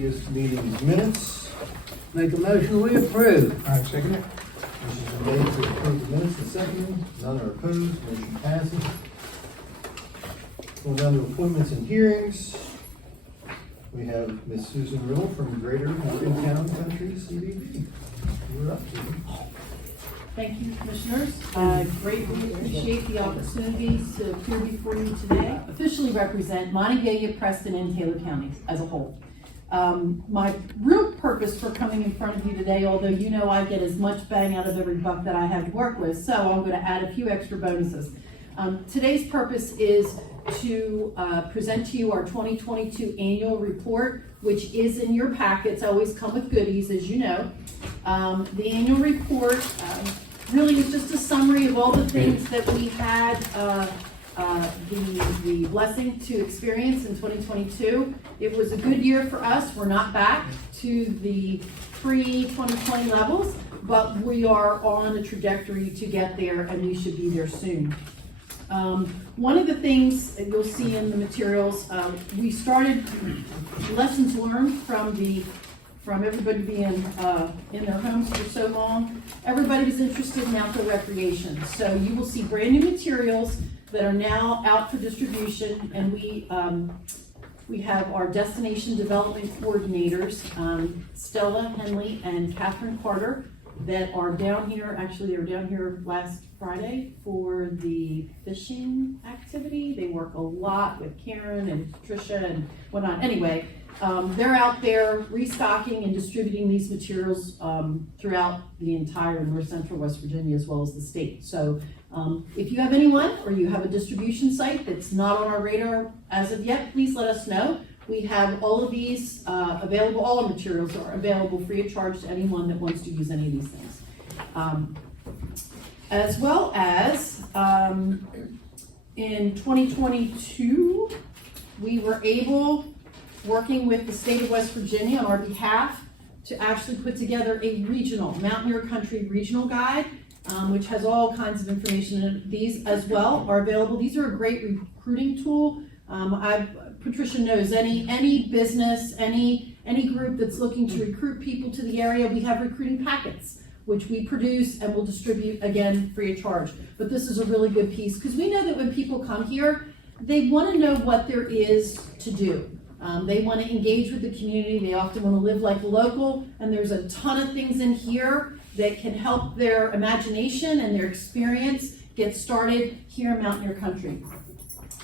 previous meeting's minutes. Make a motion, we approve. I second it. Motion's been made to approve the minutes and seconded. None are opposed. Motion passes. Going down to appointments and hearings. We have Miss Susan Riddle from Greater Morgantown Country CDB. You're up, Susan. Thank you, Commissioners. I greatly appreciate the opportunity to appear before you today, officially represent Montague, Preston, and Taylor counties as a whole. My real purpose for coming in front of you today, although you know I get as much bang out of every buck that I have to work with, so I'm going to add a few extra bonuses. Today's purpose is to present to you our 2022 annual report, which is in your packets. I always come with goodies, as you know. The annual report really is just a summary of all the things that we had the blessing to experience in 2022. It was a good year for us. We're not back to the pre-2020 levels, but we are on a trajectory to get there, and we should be there soon. One of the things that you'll see in the materials, we started lessons learned from everybody being in their homes for so long. Everybody was interested in outdoor recreation. So you will see brand new materials that are now out for distribution, and we have our destination development coordinators, Stella Henley and Catherine Carter, that are down here. Actually, they were down here last Friday for the fishing activity. They work a lot with Karen and Tricia and whatnot. Anyway, they're out there restocking and distributing these materials throughout the entire North Central West Virginia as well as the state. So if you have anyone or you have a distribution site that's not on our radar as of yet, please let us know. We have all of these available, all our materials are available free of charge to anyone that wants to use any of these things. As well as in 2022, we were able, working with the state of West Virginia on our behalf, to actually put together a regional, Mountaineer Country regional guide, which has all kinds of information. And these as well are available. These are a great recruiting tool. Patricia knows any business, any group that's looking to recruit people to the area, we have recruiting packets, which we produce and will distribute, again, free of charge. But this is a really good piece, because we know that when people come here, they want to know what there is to do. They want to engage with the community. They often want to live like a local, and there's a ton of things in here that can help their imagination and their experience get started here in Mountaineer Country.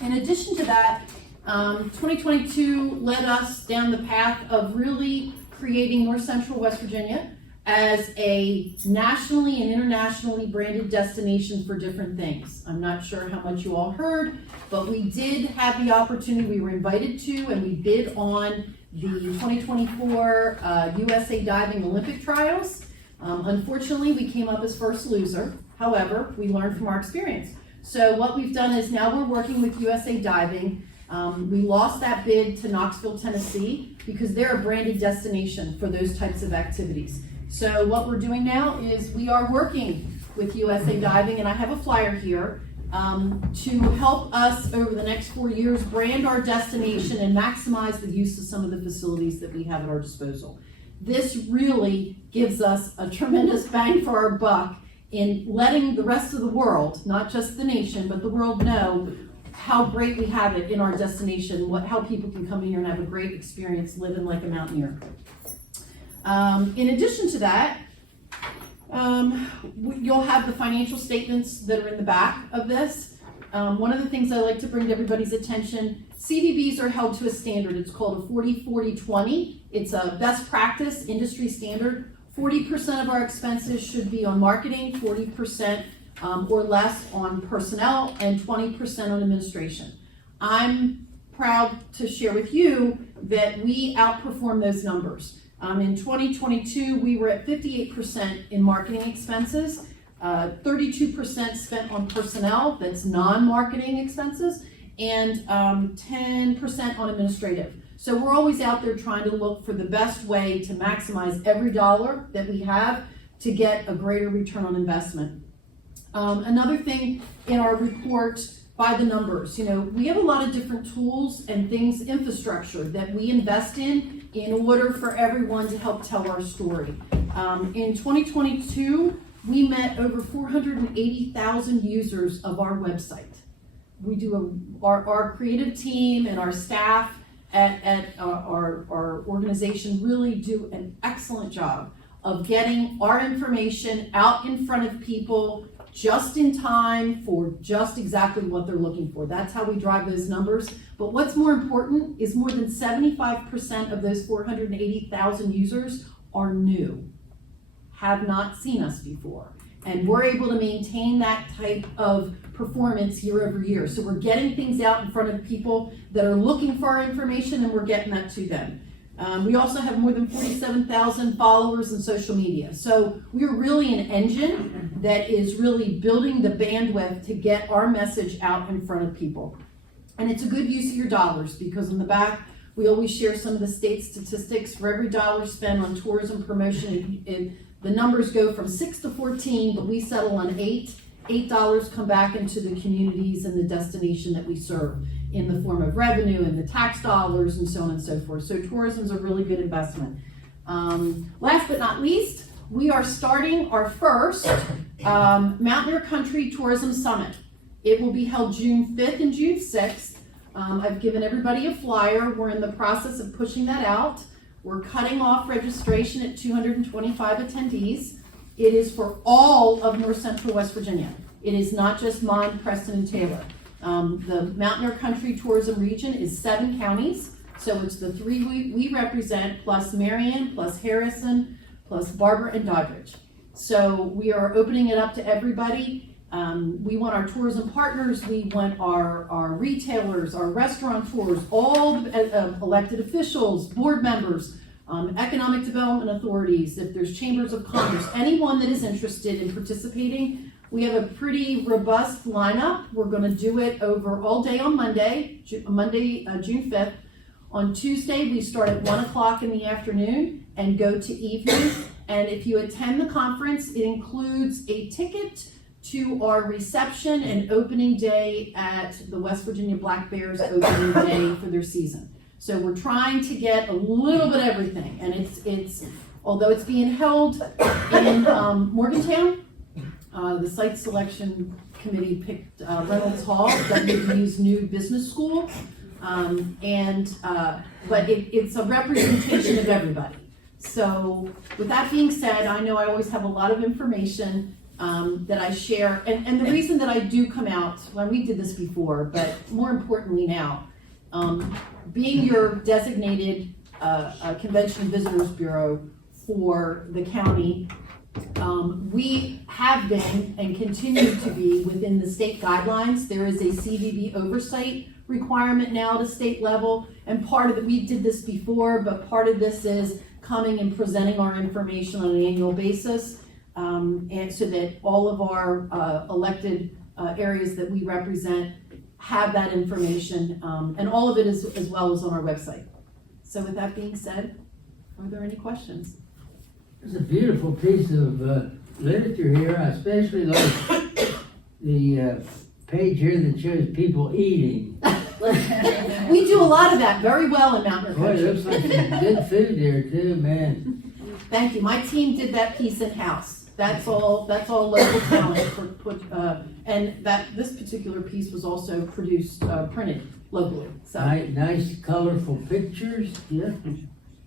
In addition to that, 2022 led us down the path of really creating North Central West Virginia as a nationally and internationally branded destination for different things. I'm not sure how much you all heard, but we did have the opportunity, we were invited to, and we bid on the 2024 USA Diving Olympic Trials. Unfortunately, we came up as first loser. However, we learned from our experience. So what we've done is now we're working with USA Diving. We lost that bid to Knoxville, Tennessee, because they're a branded destination for those types of activities. So what we're doing now is we are working with USA Diving, and I have a flyer here, to help us over the next 4 years brand our destination and maximize the use of some of the facilities that we have at our disposal. This really gives us a tremendous bang for our buck in letting the rest of the world, not just the nation, but the world know how great we have it in our destination, how people can come here and have a great experience living like a mountaineer. In addition to that, you'll have the financial statements that are in the back of this. One of the things I like to bring to everybody's attention, CDBs are held to a standard. It's called a 40-40-20. It's a best practice industry standard. 40% of our expenses should be on marketing, 40% or less on personnel, and 20% on administration. I'm proud to share with you that we outperform those numbers. In 2022, we were at 58% in marketing expenses, 32% spent on personnel, that's non-marketing expenses, and 10% on administrative. So we're always out there trying to look for the best way to maximize every dollar that we have to get a greater return on investment. Another thing in our report, by the numbers, we have a lot of different tools and things, infrastructure that we invest in in order for everyone to help tell our story. In 2022, we met over 480,000 users of our website. We do our creative team and our staff at our organization really do an excellent job of getting our information out in front of people just in time for just exactly what they're looking for. That's how we drive those numbers. But what's more important is more than 75% of those 480,000 users are new, have not seen us before. And we're able to maintain that type of performance year over year. So we're getting things out in front of people that are looking for our information, and we're getting that to them. We also have more than 47,000 followers in social media. So we're really an engine that is really building the bandwidth to get our message out in front of people. And it's a good use of your dollars, because in the back, we always share some of the state statistics. For every dollar spent on tourism promotion, the numbers go from 6 to 14, but we settle on 8. $8 come back into the communities and the destination that we serve in the form of revenue and the tax dollars and so on and so forth. So tourism is a really good investment. Last but not least, we are starting our first Mountaineer Country Tourism Summit. It will be held June 5th and June 6th. I've given everybody a flyer. We're in the process of pushing that out. We're cutting off registration at 225 attendees. It is for all of North Central West Virginia. It is not just Mon, Preston, and Taylor. The Mountaineer Country Tourism Region is 7 counties. So it's the 3 we represent, plus Marion, plus Harrison, plus Barber and Doddridge. So we are opening it up to everybody. We want our tourism partners, we want our retailers, our restaurateurs, all elected officials, board members, economic development authorities, if there's chambers of commerce, anyone that is interested in participating. We have a pretty robust lineup. We're going to do it over all day on Monday, June 5th. On Tuesday, we start at 1 o'clock in the afternoon and go to evening. And if you attend the conference, it includes a ticket to our reception and opening day at the West Virginia Black Bears opening day for their season. So we're trying to get a little bit of everything, and it's although it's being held in Morgantown, the site selection committee picked Reynolds Hall, WVU's new business school, but it's a representation of everybody. So with that being said, I know I always have a lot of information that I share, and the reason that I do come out, well, we did this before, but more importantly now, being your designated Convention and Visitors Bureau for the county, we have been and continue to be within the state guidelines. There is a CVB oversight requirement now at a state level, and part of it, we did this before, but part of this is coming and presenting our information on an annual basis, and so that all of our elected areas that we represent have that information, and all of it is as well as on our website. So with that being said, are there any questions? It's a beautiful piece of literature here. I especially like the page here that shows people eating. We do a lot of that very well in Mountaineer Boy, it Country. looks like some good food there too, man. Thank you. My team did that piece in-house. That's all local talent and this particular piece was also printed locally. So Nice colorful pictures. Yeah.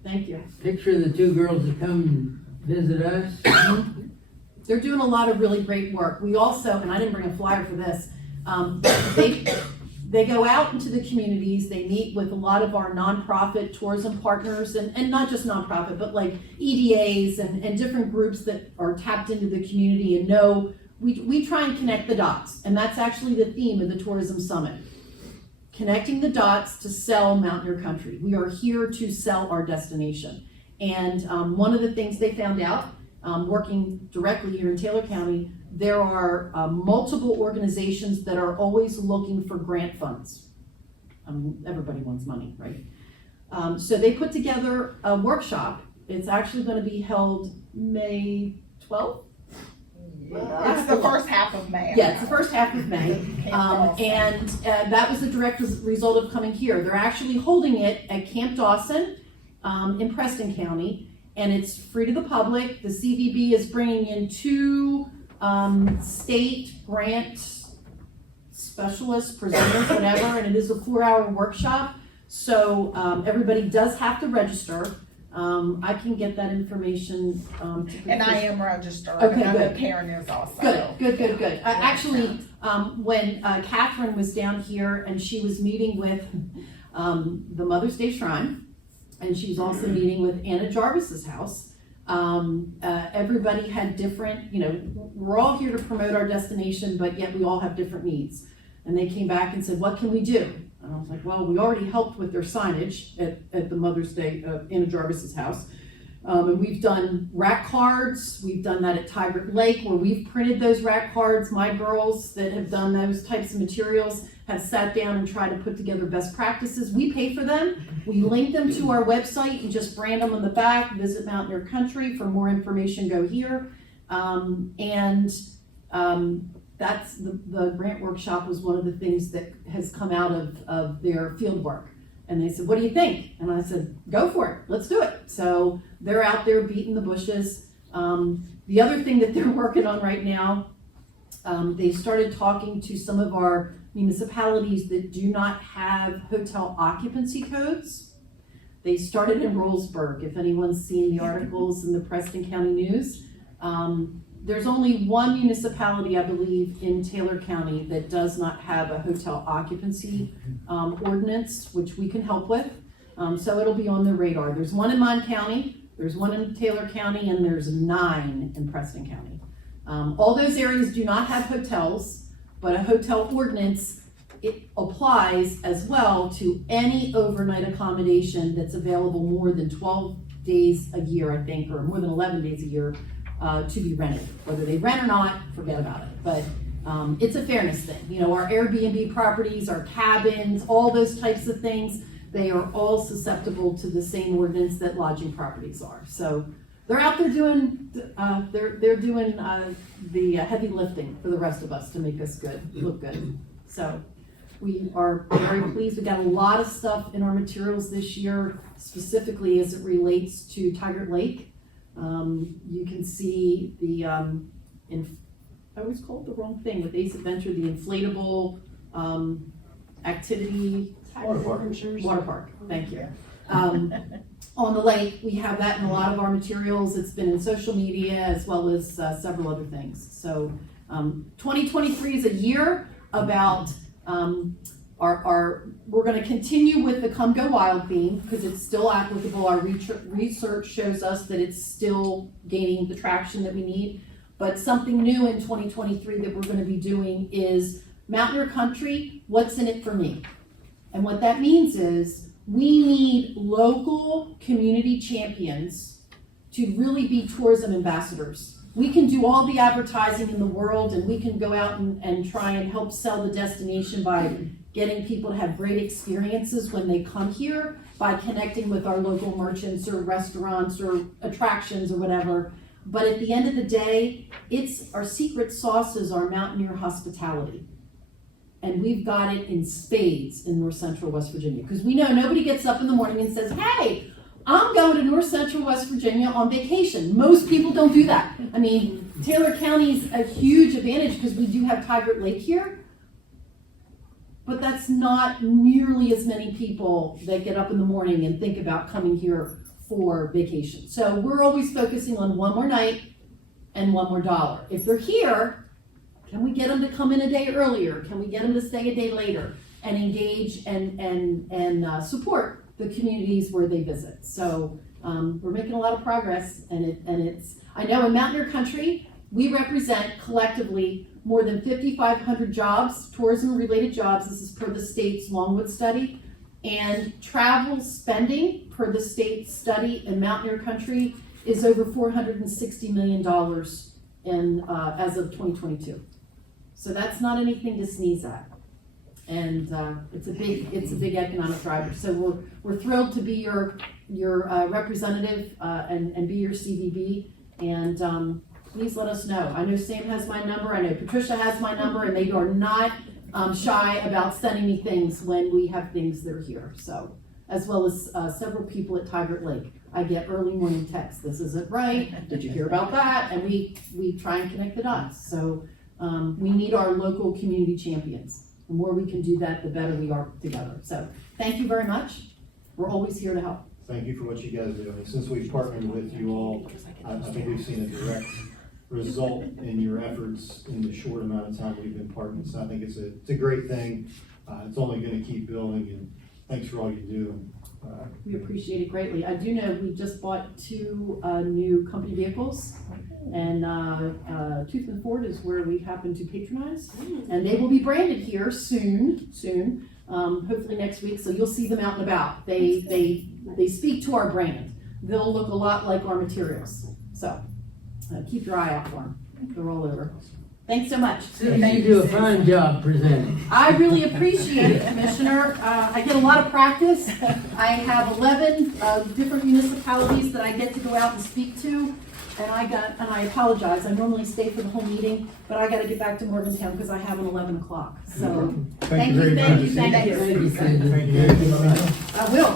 thank you. Picture of the 2 girls that come and visit us. They're doing a lot of really great work. We also, and I didn't bring a flyer for this, they go out into the communities, they meet with a lot of our nonprofit tourism partners, and not just nonprofit, but like EDAs and different groups that are tapped into the community and know, we try and connect the dots. And that's actually the theme of the Tourism Summit. Connecting the dots to sell Mountaineer Country. We are here to sell our destination. And one of the things they found out, working directly here in Taylor County, there are multiple organizations that are always looking for grant funds. Everybody wants money, right? So they put together a workshop. It's actually going to be held May 12th. It's the first half of May. Yeah, it's the first half of May. And that was the direct result of coming here. They're actually holding it at Camp Dawson. in Preston County, and it's free to the public. The CVB is bringing in 2 state grant specialists, presenters, whatever, and it is a 4-hour workshop. So everybody does have to register. I can get that information. And I am registered, Okay, and I know good. Karen is also. Good. Actually, when Catherine was down here and she was meeting with the Mother's Day Shrine, and she was also meeting with Anna Jarvis's house, everybody had different, we're all here to promote our destination, but yet we all have different needs. And they came back and said, what can we do? And I was like, well, we already helped with their signage at the Mother's Day, Anna Jarvis's house. And we've done rack cards. We've done that at Tigard Lake where we've printed those rack cards. My girls that have done those types of materials have sat down and tried to put together best practices. We pay for them. We link them to our website and just brand them on the back. Visit Mountaineer Country. For more information, go here. That's the grant workshop was one of the things that has come out of their field work. And they said, what do you think? And I said, go for it, let's do it. So they're out there beating the bushes. The other thing that they're working on right now, they started talking to some of our municipalities that do not have hotel occupancy codes. They started in Rollsburg, if anyone's seen the articles in the Preston County News. There's only one municipality, I believe, in Taylor County that does not have a hotel occupancy ordinance, which we can help with. So it'll be on the radar. There's one in Mon County, there's one in Taylor County, and there's 9 in Preston County. All those areas do not have hotels, but a hotel ordinance, it applies as well to any overnight accommodation that's available more than 12 days a year, I think, or more than 11 days a year. To be rented. Whether they rent or not, forget about it. But it's a fairness thing. Our Airbnb properties, our cabins, all those types of things, they are all susceptible to the same ordinance that lodging properties are. So they're out there doing, they're doing the heavy lifting for the rest of us to make us look good. So we are very pleased. We got a lot of stuff in our materials this year, specifically as it relates to Tigard Lake. You can see the, I always call it the wrong thing with Ace Adventure, the inflatable activity. Water park, thank you. On the lake, we have that in a lot of our materials. It's been in social media as well as several other things. So 2023 is a year about we're going to continue with the Come Go Wild theme because it's still applicable. Our research shows us that it's still gaining the traction that we need. But something new in 2023 that we're going to be doing is Mountaineer Country, what's in it for me? And what that means is we need local community champions to really be tourism ambassadors. We can do all the advertising in the world and we can go out and try and help sell the destination by getting people to have great experiences when they come here, by connecting with our local merchants or restaurants or attractions or whatever. But at the end of the day, it's our secret sauce is our Mountaineer hospitality. And we've got it in spades in North Central West Virginia. Because we know nobody gets up in the morning and says, hey, I'm going to North Central West Virginia on vacation. Most people don't do that. I mean, Taylor County is a huge advantage because we do have Tigard Lake here. But that's not nearly as many people that get up in the morning and think about coming here for vacation. So we're always focusing on one more night and one more dollar. If they're here, can we get them to come in a day earlier? Can we get them to stay a day later and engage and support the communities where they visit? So we're making a lot of progress, and it's. I know in Mountaineer Country we represent collectively more than 5,500 jobs, tourism-related jobs. This is per the state's Longwood study. And travel spending per the state study in Mountaineer Country is over $460 million as of 2022. So that's not anything to sneeze at. And it's a big economic driver. So we're thrilled to be your representative and be your CVB. And please let us know. I know Sam has my number. I know Patricia has my number, and they are not shy about sending me things when we have things that are here. So as well as several people at Tigert Lake. I get early morning texts, this isn't right, did you hear about that? And we try and connect the dots. So we need our local community champions. The more we can do that, the better we are together. So thank you very much. We're always here to help. Thank you for what you guys are doing. Since we've partnered with you all, I think we've seen a direct result in your efforts in the short amount of time we've been partnering. So I think it's a great thing. It's only gonna keep building, and thanks for all you do. We appreciate it greatly. I do know we just bought 2 new company vehicles, and Toothman Ford is where we happen to patronize, and they will be branded here soon, hopefully next week, so you'll see them out and about. They speak to our brand. They'll look a lot like our materials, so keep your eye out for them. They're all over. Thanks so much. Susan, you do a fine job presenting. I really appreciate it, Commissioner. I get a lot of practice. I have 11 different municipalities that I get to go out and speak to. And I apologize, I normally stay for the whole meeting, but I gotta get back to Morgantown because I have an 11 o'clock. So, thank you, thank you, thank you. Thank you, Susan. Thank you. I will.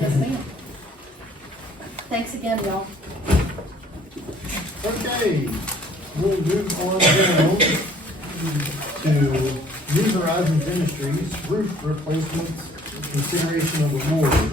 Yes, ma'am. Thanks again, y'all. Okay, we'll move on down to New Horizons Industries roof replacements, consideration of award.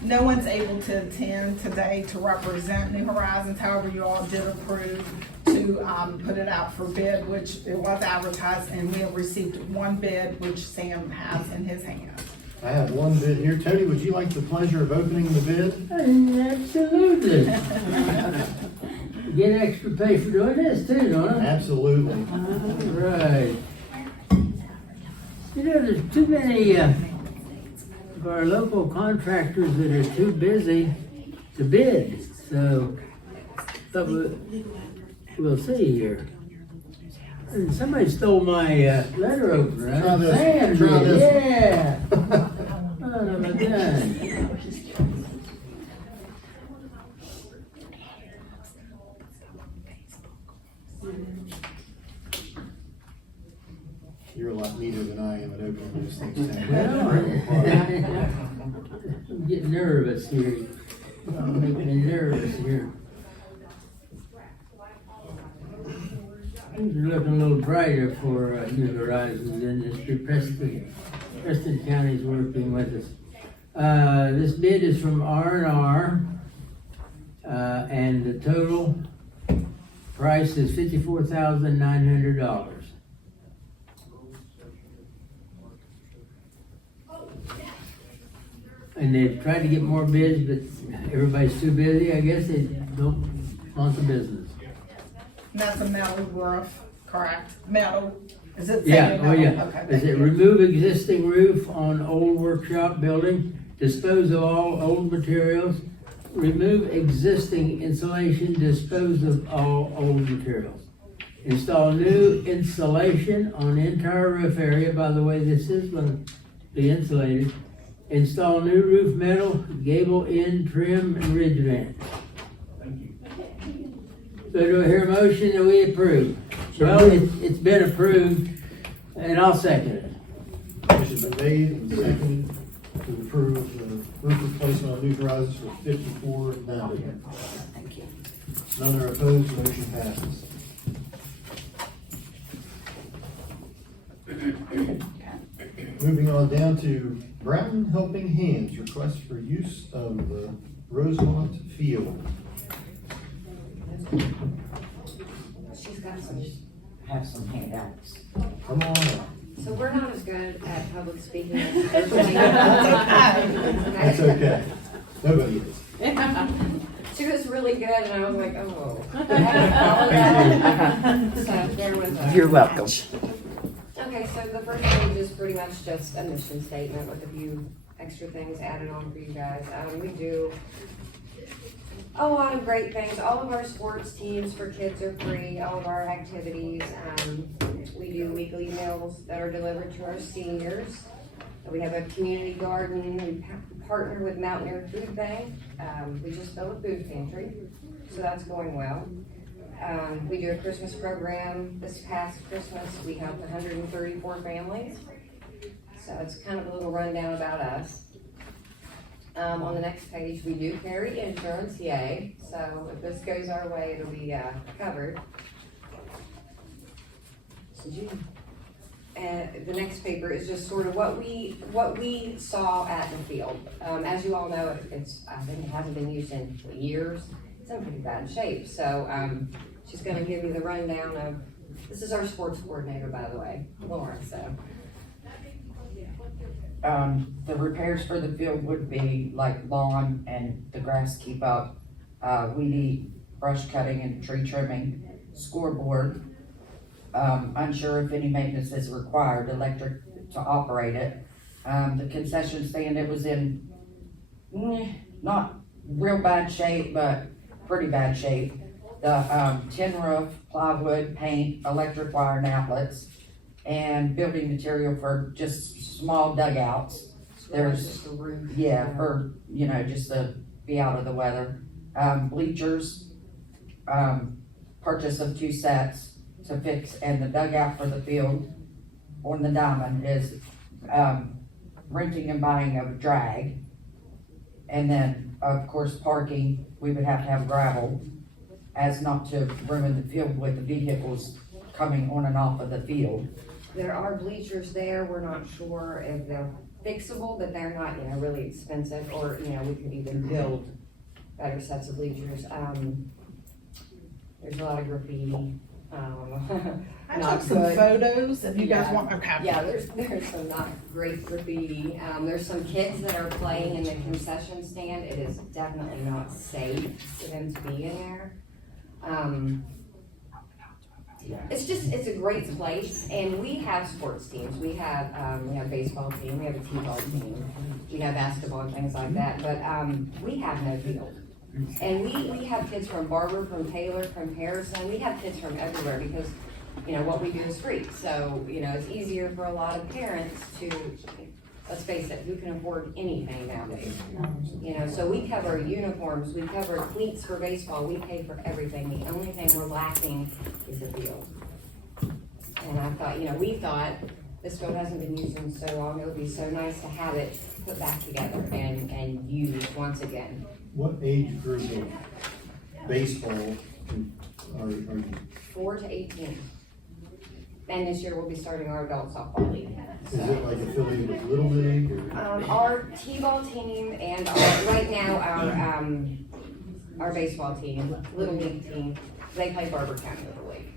No one's able to attend today to represent New Horizons, however, you all did approve to put it out for bid, which it was advertised, and we have received 1 bid, which Sam has in his hand. I have one bid here. Tony, would you like the pleasure of opening the bid? Absolutely. Get extra pay for doing this too, don't I? Absolutely. All right. You know, there's too many of our local contractors that are too busy to bid, so, but we'll see here. And somebody stole my letter opener. Try this. Sam Try did, this. yeah. What have I done? You're a lot neater than I am at opening those things. Well, I'm getting nervous here. Don't make me nervous here. Things are looking a little brighter for New Horizons Industry. Preston County's working with us. This bid is from R&R, and the total price is $54,900. And they've tried to get more bids, but everybody's too busy. I guess they don't want the business. And that's a metal roof, correct? Metal, is it? Yeah, saying oh metal? yeah. Okay, Is thank it you. remove existing roof on old workshop building, dispose of all old materials, remove existing insulation, dispose of all old materials. Install new insulation on entire roof area. By the way, this is going to be insulated. Install new roof metal, gable end, trim, and ridge vent. So do I hear a motion that we approve? Well, it's been approved, and I'll second it. Motion's been made and seconded to approve the roof replacement on New Horizons for $54,900. Thank you. None are opposed, motion passes. Moving on down to Broughton Helping Hands, request for use of the Rosemont Field. She's got have some handouts. Come on up. So we're not as good at public speaking as everybody. That's okay. Nobody is. She was really good, and I was like, oh. I had to follow that. So bear with us. You're welcome. Okay, so the first page is pretty much just a mission statement with a few extra things added on for you guys. We do a lot of great things. All of our sports teams for kids are free, all of our activities. We do weekly meals that are delivered to our seniors. We have a community garden. We partner with Mountaineer Food Bank. We just built a food pantry, so that's going well. We do a Christmas program. This past Christmas, we helped 134 families. So it's kind of a little rundown about us. On the next page, we do carry insurance, yay. So if this goes our way, it'll be, covered. The next paper is just sort of what we saw at the field. As you all know, I think it hasn't been used in years. It's in pretty bad shape. So, she's gonna give you the rundown of, this is our sports coordinator, by the way, Laura, so. The repairs for the field would be like lawn and the grass keep up, weed eat, brush cutting and tree trimming, scoreboard. Unsure if any maintenance is required, electric to operate it. The concession stand, it was in, not real bad shape, but pretty bad shape. The, tin roof, plywood, paint, electric wire and outlets, and building material for just small dugouts. There's, Just the roof. yeah, for, just to be out of the weather. Bleachers, purchase of 2 sets to fix, and the dugout for the field on the diamond is, renting and buying a drag. And then, of course, parking, we would have to have gravel as not to ruin the field with the vehicles coming on and off of the field. There are bleachers there, we're not sure if they're fixable, but they're not, really expensive, or, we could even build better sets of bleachers. There's a lot of graffiti, I not took some good. photos, if you guys Yeah. want, okay. Yeah, there's some not great graffiti, there's some kids that are playing in the concession stand, it is definitely not safe for them to be in there. It's a great place, and we have sports teams, we have baseball team, we have a t-ball team, we have basketball and things like that, but, we have no field. And we have kids from Barber, from Taylor, from Harrison, we have kids from everywhere, because, what we do is free, so, it's easier for a lot of parents to, let's face it, who can afford anything nowadays? So we cover uniforms, we cover cleats for baseball, we pay for everything, the only thing we're lacking is the field. And I thought, we thought, this field hasn't been used in so long, it would be so nice to have it put back together and used once again. What age group of baseball are you? 4 to 18. And this year we'll be starting our adult softball league. Is it like affiliated with Little League or? Our t-ball team and right now our baseball team, Little League team, they play Barber County Little League.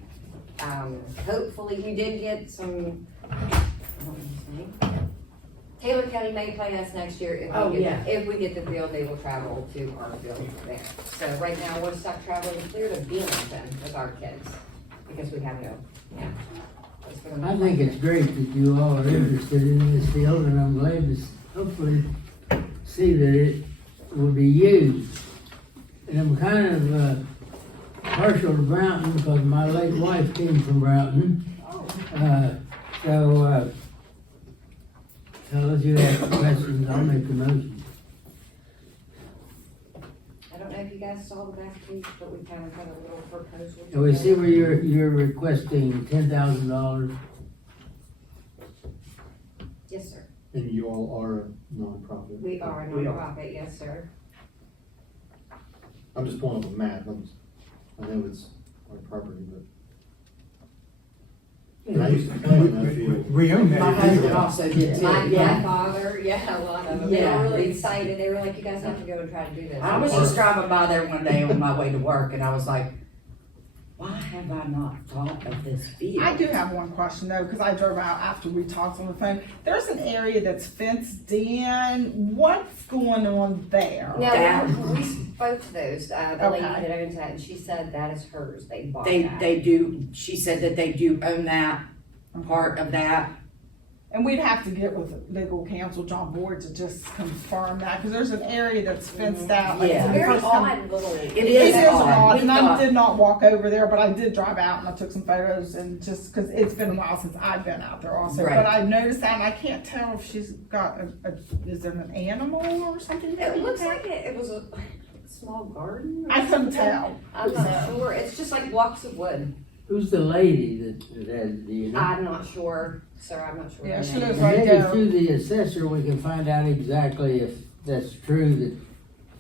Hopefully, we did get some, I don't know his name. Taylor County may play us next year if we get the field, they will travel to our field there. So right now, we're stuck traveling clear to Beamerton with our kids because we have no, place for them to I play. think it's great that you all are interested in this field, and I'm glad to hopefully see that it will be used. And I'm kind of partial to Broughton because my late wife came from Broughton. Fellas, you have questions, I'll make the motion. I don't know if you guys saw the back page, but we kind of had a little proposal. And we see where you're requesting $10,000. Yes, sir. And you all are a nonprofit? We are a We are. nonprofit, yes, sir. I'm just pulling up a map, I know it's our property, but. And I used to play on that field. We own that. My husband also did too, My yeah. father, a lot of them. They Yeah. were really excited. They were like, you guys have to go and try to do this. I was just driving by there one day on my way to work and I was like, why have I not thought of this field? I do have one question though, because I drove out after we talked on the phone. There's an area that's fenced in. What's going on there? No, we spoke to those, the lady Okay. that owns that, and she said that is hers. They bought They, that. they do, she said that they do own that, part of that. And we'd have to get with legal counsel, John Boyd, to just confirm that, because there's an area that's fenced out. like, Yeah. when you Very first come- odd little. It It is is odd. odd, We and I thought- did not walk over there, but I did drive out and I took some photos and just, because it's been a while since I've been out there also. Right. But I noticed that, and I can't tell if she's got is it an animal or something? It looks like it was a small garden. or I couldn't something. tell. I'm not sure. It's just like blocks of wood. Who's the lady that had, do you know? I'm not sure, sir, I'm not sure. Yeah, her she name. lives And right maybe there. through the assessor, we can find out exactly if that's true that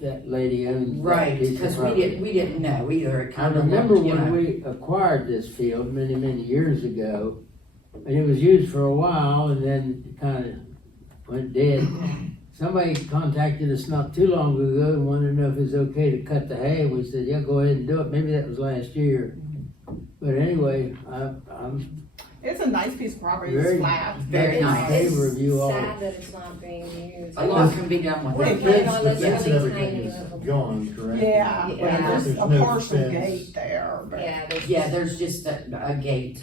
that lady owns that Right, piece of because property. we didn't know either. It I kind of remember looked, you when know. we acquired this field many, many years ago, and it was used for a while and then it kind of went dead. Somebody contacted us not too long ago and wanted to know if it's okay to cut the hay. We said, yeah, go ahead and do it. Maybe that was last year. But anyway, I'm It's a nice piece of property, Very- it's flat. Very in nice. favor of you all. Sad that it's not being used. A lot can be done with We're it. planning on The those fence and really everything tiny is little- gone, correct? Yeah, Yeah. but there's There's a no partial fence. gate there, but. Yeah, there's. Yeah, there's just a gate.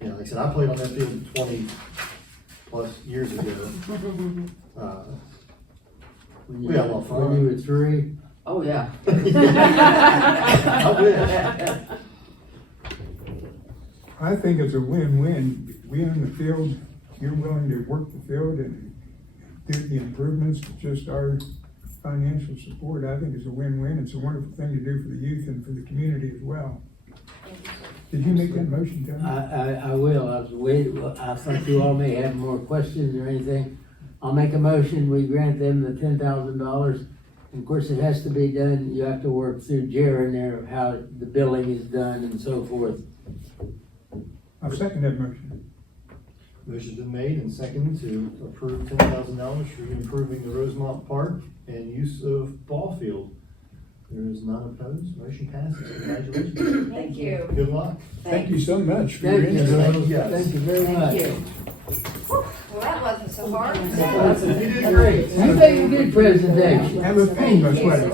Yeah, like I said, I played on that field 20+ years ago. when We had a lot of fun. When you were 3. Oh, yeah. I wish. I think it's a win-win. We own the field, you're willing to work the field and do the improvements, just our financial support. I think it's a win-win. It's a wonderful thing to do for the youth and for the community as well. Did you make that motion, Tony? I will. I was waiting. I thought you all may have more questions or anything. I'll make a motion. We grant them the $10,000. Of course, it has to be done. You have to work through Jaron there of how the billing is done and so forth. I'll second that motion. Motion's been made and seconded to approve $10,000 for improving the Rosemont Park and use of ball field. There is none opposed. Motion passes. Congratulations. Thank you. Good luck. Thank you so much for your Thank you. interest. Yes. Thank you very much. Thank you. Well, that wasn't so hard. You did great. You made a good presentation. Have a painless wedding.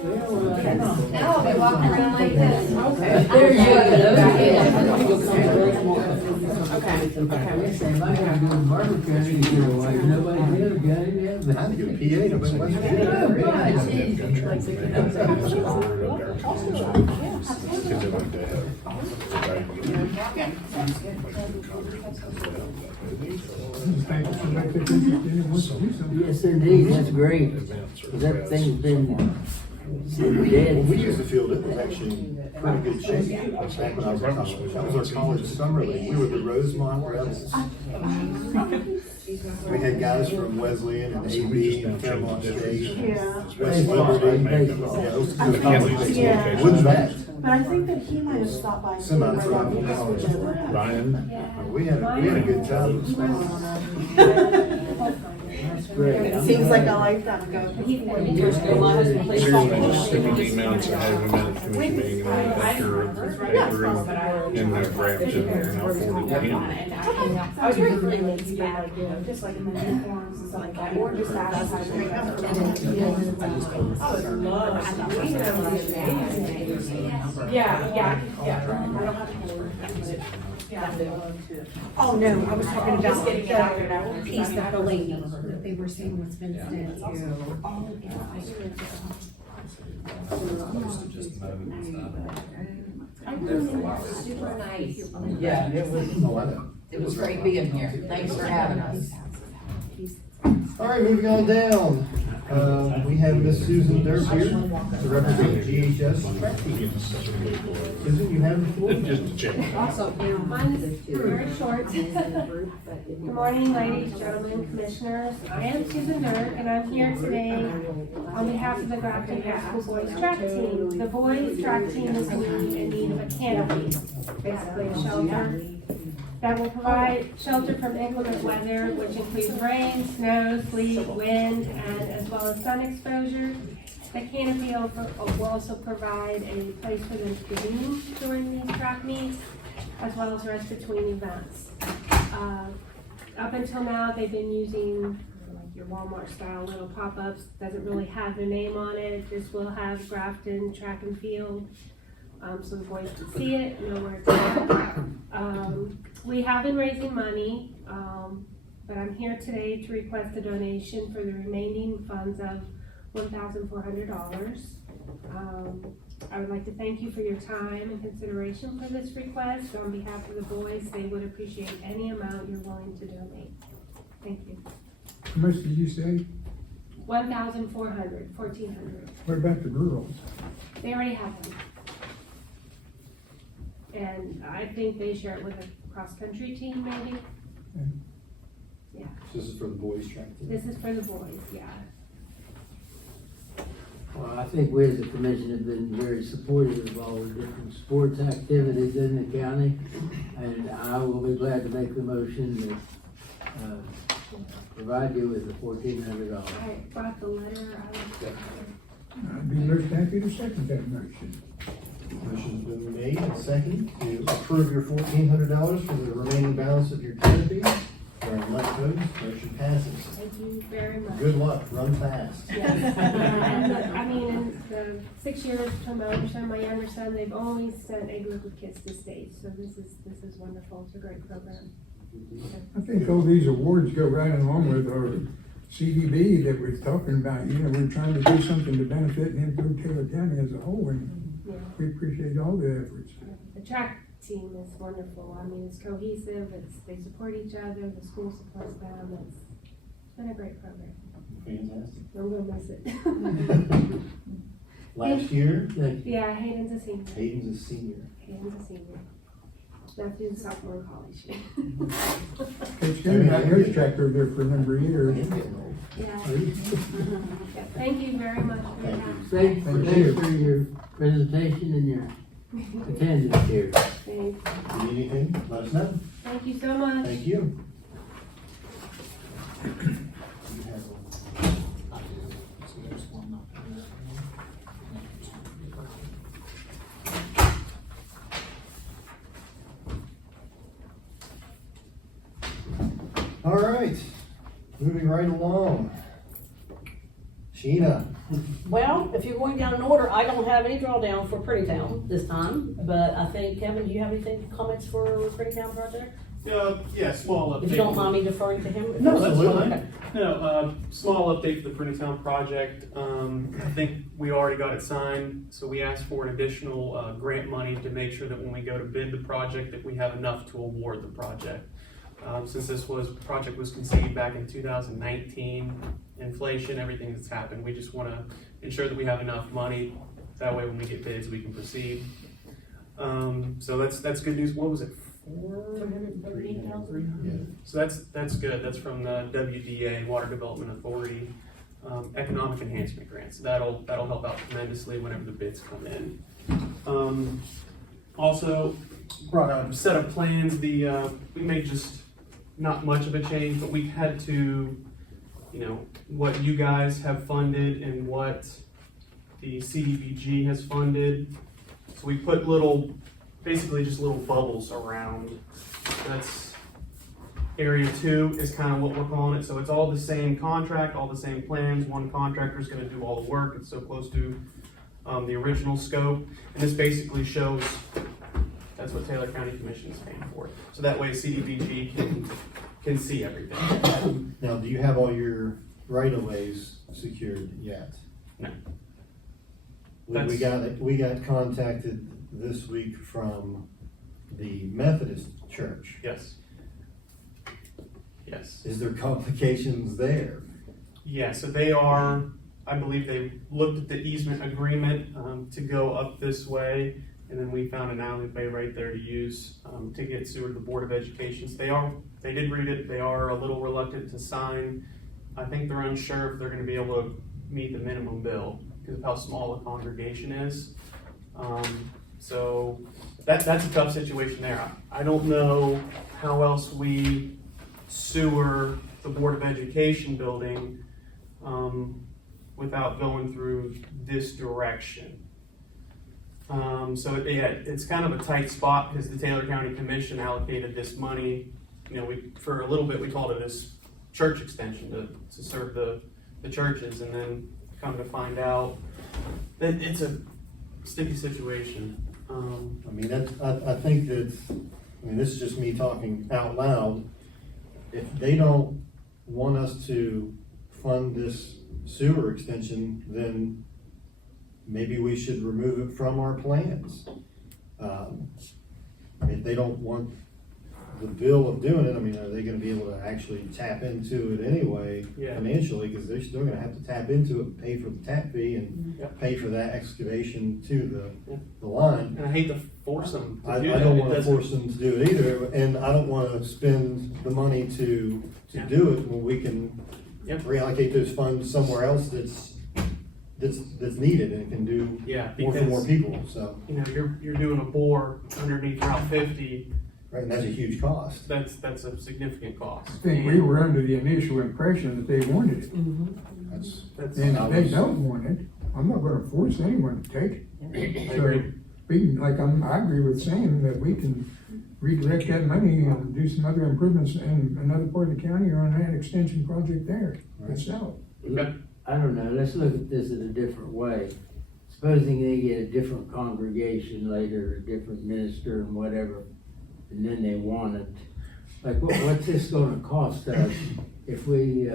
Now I'll be walking around like this. There you go. Nobody else got it yet. I had to get a PA to West Virginia. Thank you for that. That's interesting. It wants to do something. Yes, indeed, that's great. 'Cause that thing's been When dead. we used the field, it was actually in pretty good shape. Back when I was in college. That was our college summer league. We were the Rosemont Rebels. We had guys from Wesleyan and AB and Fairmont State. West Liberty. Baseball. Yeah, those two colleges. Wouldn't that? But I think that he might have stopped by. Semi-pro. We had a good time. That's great. Seems like a lifetime ago. Sending emails and having them at the commission meeting and all that, your paper and the draft and I'll forward it to him. I was ready for release, but like, you know, just like in the uniforms and stuff like that, or just advertising. I would love. Yeah. Oh, no, I was talking about the piece that the lady. They were saying was fenced in too. Super nice. Yeah, Oh, I know. it was great being here. Thanks for having us. All right, moving on down. We have Miss Susan Dirk here to represent GHS track team. Susan, you have the floor. Just to check. Mine's very short. Good morning, ladies, gentlemen, commissioners. I am Susan Dirk, and I'm here today on behalf of the Grafton High School Boys Track Team. The boys track team is in need of a canopy, basically a shelter that will provide shelter from inclement weather, which includes rain, snow, sleet, wind, and as well as sun exposure. The canopy will also provide a place for them to glean during these track meets, as well as rest between events. Up until now, they've been using like your Walmart style little pop-ups, doesn't really have their name on it. This will have Grafton Track and Field, so the boys can see it, know where it's at. We have been raising money, but I'm here today to request a donation for the remaining funds of $1,400. I would like to thank you for your time and consideration for this request. On behalf of the boys, they would appreciate any amount you're willing to donate. Thank you. How much did you say? 1,400, 1,400. What about the girls? They already have one. And I think they share it with a cross-country team, maybe. This is for the boys track team. This is for the boys, yeah. Well, I think we as a commission have been very supportive of all the different sports activities in the county. And I will be glad to make the motion to, provide you with the $1,400. I brought the letter, I'd be most happy to second that motion. Motion's been made and second to approve your $1,400 for the remaining balance of your canopy. During left votes, motion passes. thank you very much. Good luck, run fast. Yes. And I mean, in the 6 years to my older son, my younger son, they've always sent a group of kids to state, so this is wonderful, it's a great program. I think all these awards go right along with our CDB that we're talking about. You know, we're trying to do something to benefit and improve Taylor County as a whole, and Yeah. we appreciate all the efforts. The track team is wonderful, I mean, it's cohesive, they support each other, the school supports them, it's been a great program. Fantastic. I'm gonna miss it. Last year, Yeah, Hayden's a senior. Hayden's a senior. Hayden's a senior. Matthew's a sophomore in college. Coach Kenny had his tractor there for a number of years. He's getting old. Yeah. Yeah, thank you very much for your time. Thanks for your presentation and your attendance here. Thanks. Need anything, let us know. Thank you so much. Thank you. All right, moving right along. Sheena, Well, if you're going down in order, I don't have any drawdown for Pretty Town this time, but I think, Kevin, do you have anything, comments for Pretty Town project? Yeah, small update. If you don't mind me deferring to him? No, that's Absolutely. Okay. No, small update for the Pretty Town project. I think we already got it signed, so we asked for an additional grant money to make sure that when we go to bid the project, that we have enough to award the project. Since this project was conceived back in 2019, inflation, everything that's happened, we just want to ensure that we have enough money. That way, when we get bids, we can proceed. So that's good news. What was it? 313,000? So that's good. That's from the WDA, Water Development Authority, Economic Enhancement Grants. That'll help out tremendously whenever the bids come in. Also brought out a set of plans. We made just not much of a change, but we had to, what you guys have funded and what the CDBG has funded. So we put basically just little bubbles around. That's area 2 is kind of what we're calling it. So it's all the same contract, all the same plans. One contractor is going to do all the work. It's so close to the original scope. And this basically shows that's what Taylor County Commission is paying for. So that way CDBG can see everything. now, do you have all your right-of-ways secured yet? No. We got contacted this week from the Methodist Church. Yes. Yes. Is there complications there? Yeah, so I believe they looked at the easement agreement to go up this way, and then we found an alleyway right there to use to get sewer to the Board of Education. So they did read it. They are a little reluctant to sign. I think they're unsure if they're going to be able to meet the minimum bill because of how small the congregation is. So that's a tough situation there. I don't know how else we sewer the Board of Education building without going through this direction. So it's kind of a tight spot because the Taylor County Commission allocated this money. For a little bit, we called it this church extension to serve the churches, and then come to find out that it's a sticky situation. I think that, this is just me talking out loud. If they don't want us to fund this sewer extension, then maybe we should remove it from our plans. If they don't want the bill of doing it, I mean, are they gonna be able to actually tap into it anyway Yeah. financially? Cause they're still gonna have to tap into it, pay for the tap fee and Yep. pay for that excavation to Yeah. the line. And I hate to force them to I do that. don't It wanna doesn't- force them to do it either, and I don't wanna spend the money to Yeah. do it when we can Yep. reallocate those funds somewhere else that's needed and can do Yeah, more for more because, people, so, you know, you're doing a bore underneath Route 50, right, and that's a huge cost. that's a significant cost. I think we were under the initial impression that they wanted it. That's, That's, And I if they was- don't want it, I'm not gonna force anyone to take it. I So, agree. we can, I agree with Sam that we can redirect that money and do some other improvements in another part of the county or on that extension project there itself. Okay. I don't know, let's look at this in a different way. Supposing they get a different congregation later, a different minister and whatever, and then they want it. Like, what's this gonna cost us if we,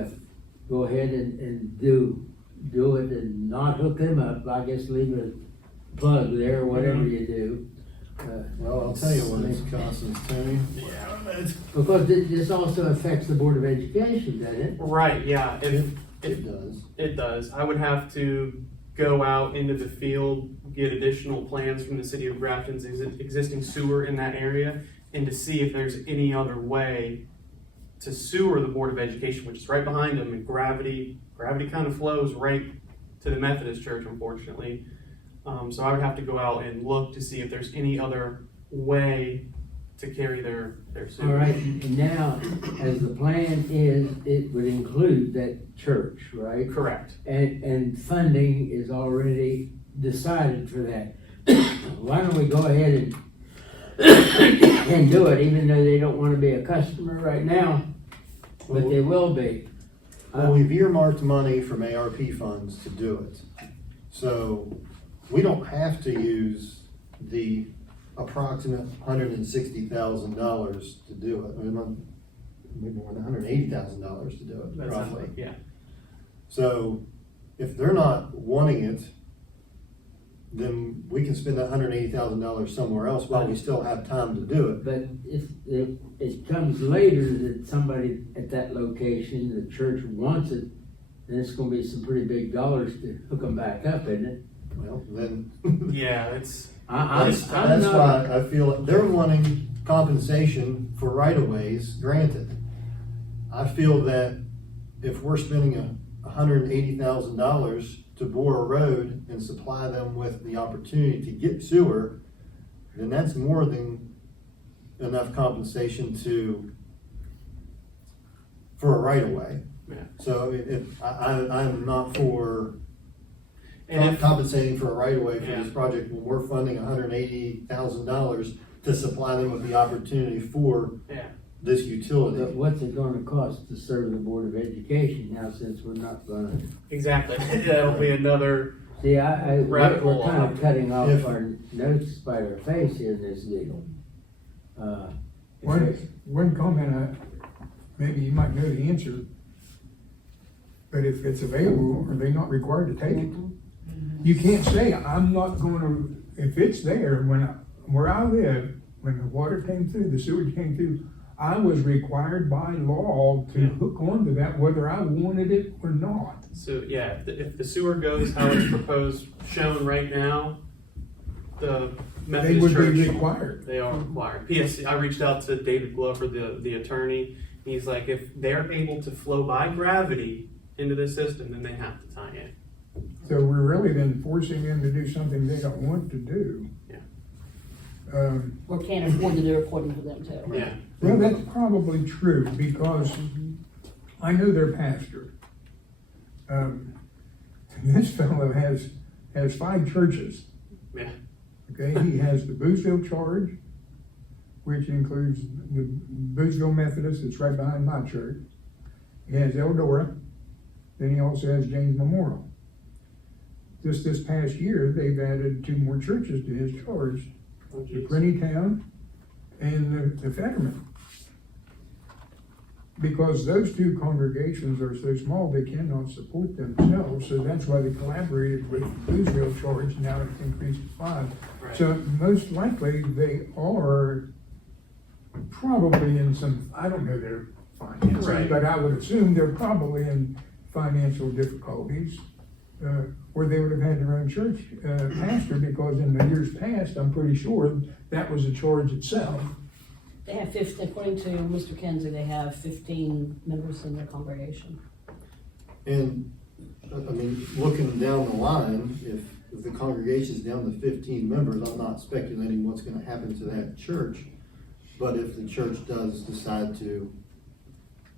go ahead and do it and not hook them up, I guess leave a plug there, or whatever you do. well, I'll tell you what it's costing, Tony. Because this also affects the Board of Education, doesn't it? Right, yeah, It does. it does. I would have to go out into the field, get additional plans from the city of Grafton's existing sewer in that area, and to see if there's any other way to sewer the Board of Education, which is right behind them, and gravity kind of flows right to the Methodist Church, unfortunately. So I would have to go out and look to see if there's any other way to carry their sewer. All right, and now, as the plan is, it would include that church, right? Correct. And funding is already decided for that. Why don't we go ahead and do it, even though they don't wanna be a customer right now, but they will be. Well, we've earmarked money from ARP funds to do it. So we don't have to use the approximate $160,000 to do it. I mean, maybe more than $180,000 to do it, That sounds roughly. like, yeah. So if they're not wanting it, then we can spend that $180,000 somewhere else while we still have time to do it. But if it comes later that somebody at that location, the church wants it, then it's gonna be some pretty big dollars to hook them back up, isn't it? Well, then. Yeah, it's, I'm That's not, why I feel they're wanting compensation for right-of-ways granted. I feel that if we're spending $180,000 to bore a road and supply them with the opportunity to get sewer, then that's more than enough compensation for a right-of-way. Yeah. So I'm not for and if, compensating for a right-of-way for Yeah. this project when we're funding $180,000 to supply them with the opportunity for yeah. this but utility. what's it gonna cost to serve the Board of Education now, since we're not gonna? Exactly. That'll be another, See, Rabbit we're hole. kind of cutting off If- our nose by our face here in this deal. One comment, maybe you might know the answer, but if it's available, are they not required to take it? You can't say, I'm not gonna, if it's there, where I live, when the water came through, the sewage came through, I was required by law to hook onto that whether I wanted it or not. so yeah, if the sewer goes how it's proposed, shown right now, the They Methodist would Church. be required. They are required. P.S. I reached out to David Glover, the attorney. He's like, if they're able to flow by gravity into the system, then they have to tie in. So we're really then forcing them to do something they don't want to do. Yeah. Or can't afford to do according to them too. Yeah. Well, that's probably true, because I know their pastor. This fellow has 5 churches. Yeah. Okay, he has the Boothville Charge, which includes the Boothville Methodist, it's right behind my church. He has Eldora, then he also has James Memorial. Just this past year, they've added 2 more churches to his charge, Oh, the geez. Prinny Town and the Fetterman. Because those 2 congregations are so small, they cannot support themselves, so that's why they collaborated with Boothville Charge, now it's increased to 5. Right. So most likely, they are probably in some, I don't know their finances, Right. but I would assume they're probably in financial difficulties, where they would have had their own church, pastor, because in the years past, I'm pretty sure that was a charge itself. They have 15, according to Mr. Kenzie, they have 15 members in their congregation. And, I mean, looking down the line, if the congregation's down to 15 members, I'm not speculating what's gonna happen to that church. But if the church does decide to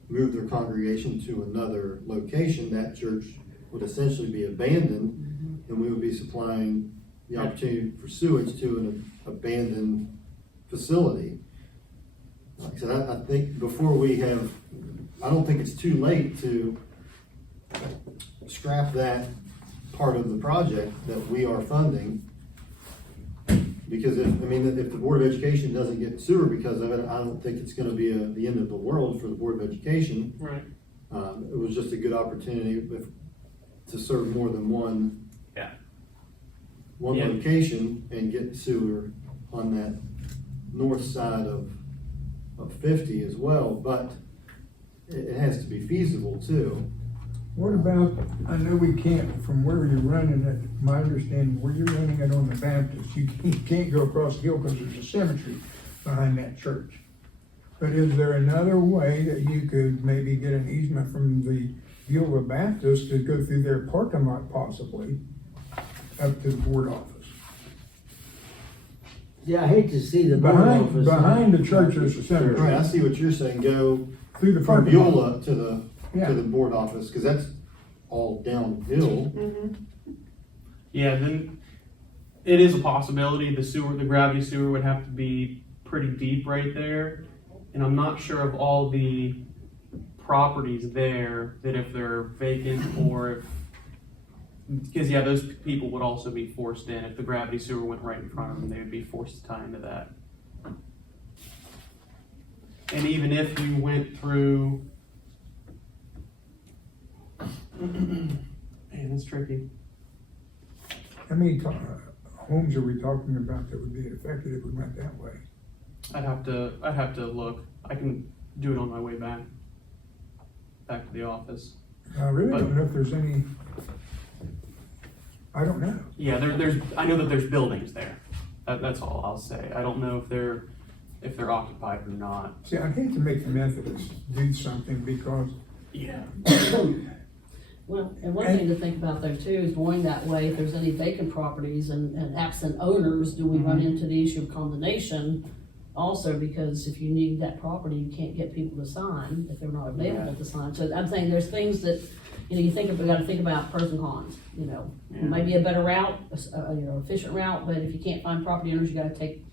move their congregation to another location, that church would essentially be abandoned, and we would be supplying the opportunity for sewage to an abandoned facility. Like I said, I think before we have, I don't think it's too late to scrap that part of the project that we are funding. Because if the Board of Education doesn't get sewer because of it, I don't think it's gonna be the end of the world for the Board of Education. Right. It was just a good opportunity to serve more than one. Yeah. One Yeah. location and get sewer on that north side of 50 as well, but it has to be feasible too. What about, I know we can't, from where you're running it, my understanding, where you're running it on the Baptist, you can't go across the hill because there's a cemetery behind that church. But is there another way that you could maybe get an easement from the Beulah Baptist to go through their parking lot possibly up to the board office? Yeah, I hate to see the board office. Behind the church is the cemetery. Right, I see what you're saying, go Through the from parking lot. Beulah to the board office, cause that's all downhill. Yeah, then it is a possibility. The gravity sewer would have to be pretty deep right there. And I'm not sure of all the properties there, that if they're vacant or if, because yeah, those people would also be forced in. If the gravity sewer went right in front of them, they would be forced to tie into that. And even if you went through, man, that's tricky. How many homes are we talking about that would be affected if we went that way? I'd have to look. I can do it on my way back to the office. I really don't know if there's any, I don't know. Yeah, I know that there's buildings there. That's all I'll say. I don't know if they're occupied or not. See, I'd hate to make the Methodists do something because Yeah. Well, and one thing to think about there too is going that way, if there's any vacant properties and absent owners, do we run into the issue of condemnation? Also, because if you need that property, you can't get people to sign if they're not available to sign. So I'm saying there's things that, you gotta think about pros and cons, Maybe a better route, efficient route, but if you can't find property owners, you gotta take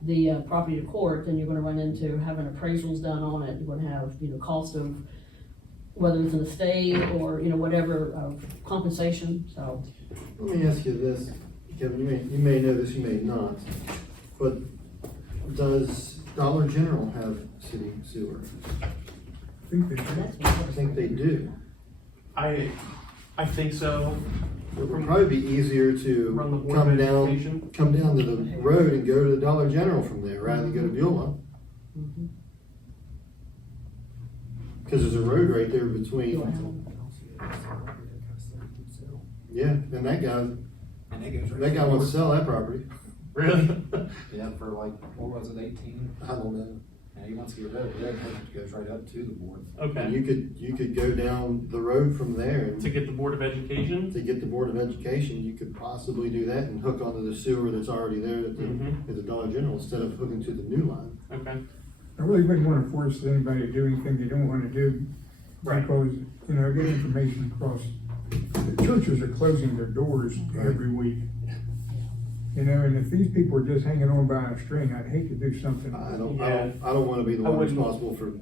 the property to court, then you're gonna run into having appraisals done on it. You're gonna have, cost of, whether it's an estate or, whatever, compensation, so. Let me ask you this, Kevin, you may know this, you may not, but does Dollar General have city sewer? I think they do. I think they do. I think so. It would probably be easier to Run the Board of Education. come down to the road and go to the Dollar General from there, rather than go to Beulah. Cause there's a road right there between, yeah, and that guy wants to sell that property. Really? Yeah, for like, what was it, 18? I don't know. Yeah, he wants to get rid of it, it goes right up to the board. And Okay. you could go down the road from there and To get the Board of Education? to get the Board of Education, you could possibly do that and hook onto the sewer that's already there at the Dollar General instead of hooking to the new line. Okay. I really wouldn't want to force anybody to do anything they don't want to do. Right. Because, get information across, the churches are closing their doors every week. And if these people are just hanging on by a string, I'd hate to do something. I don't wanna be the I one wouldn't- responsible for,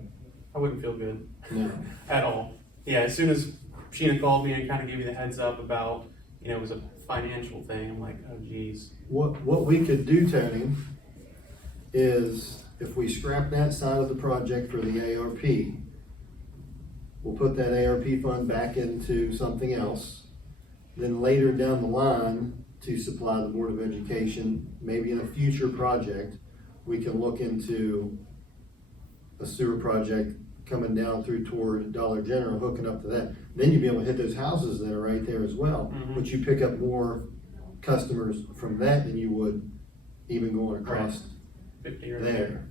I wouldn't feel good no. at all. Yeah, as soon as Sheena called me and kind of gave me the heads up about, it was a financial thing, I'm like, oh geez. What we could do, Tony, is if we scrap that side of the project for the ARP, we'll put that ARP fund back into something else. Then later down the line, to supply the Board of Education, maybe in a future project, we can look into a sewer project coming down through toward Dollar General, hooking up to that, then you'd be able to hit those houses that are right there as well. Mhm. But you pick up more customers from that than you would even going across 50 or there.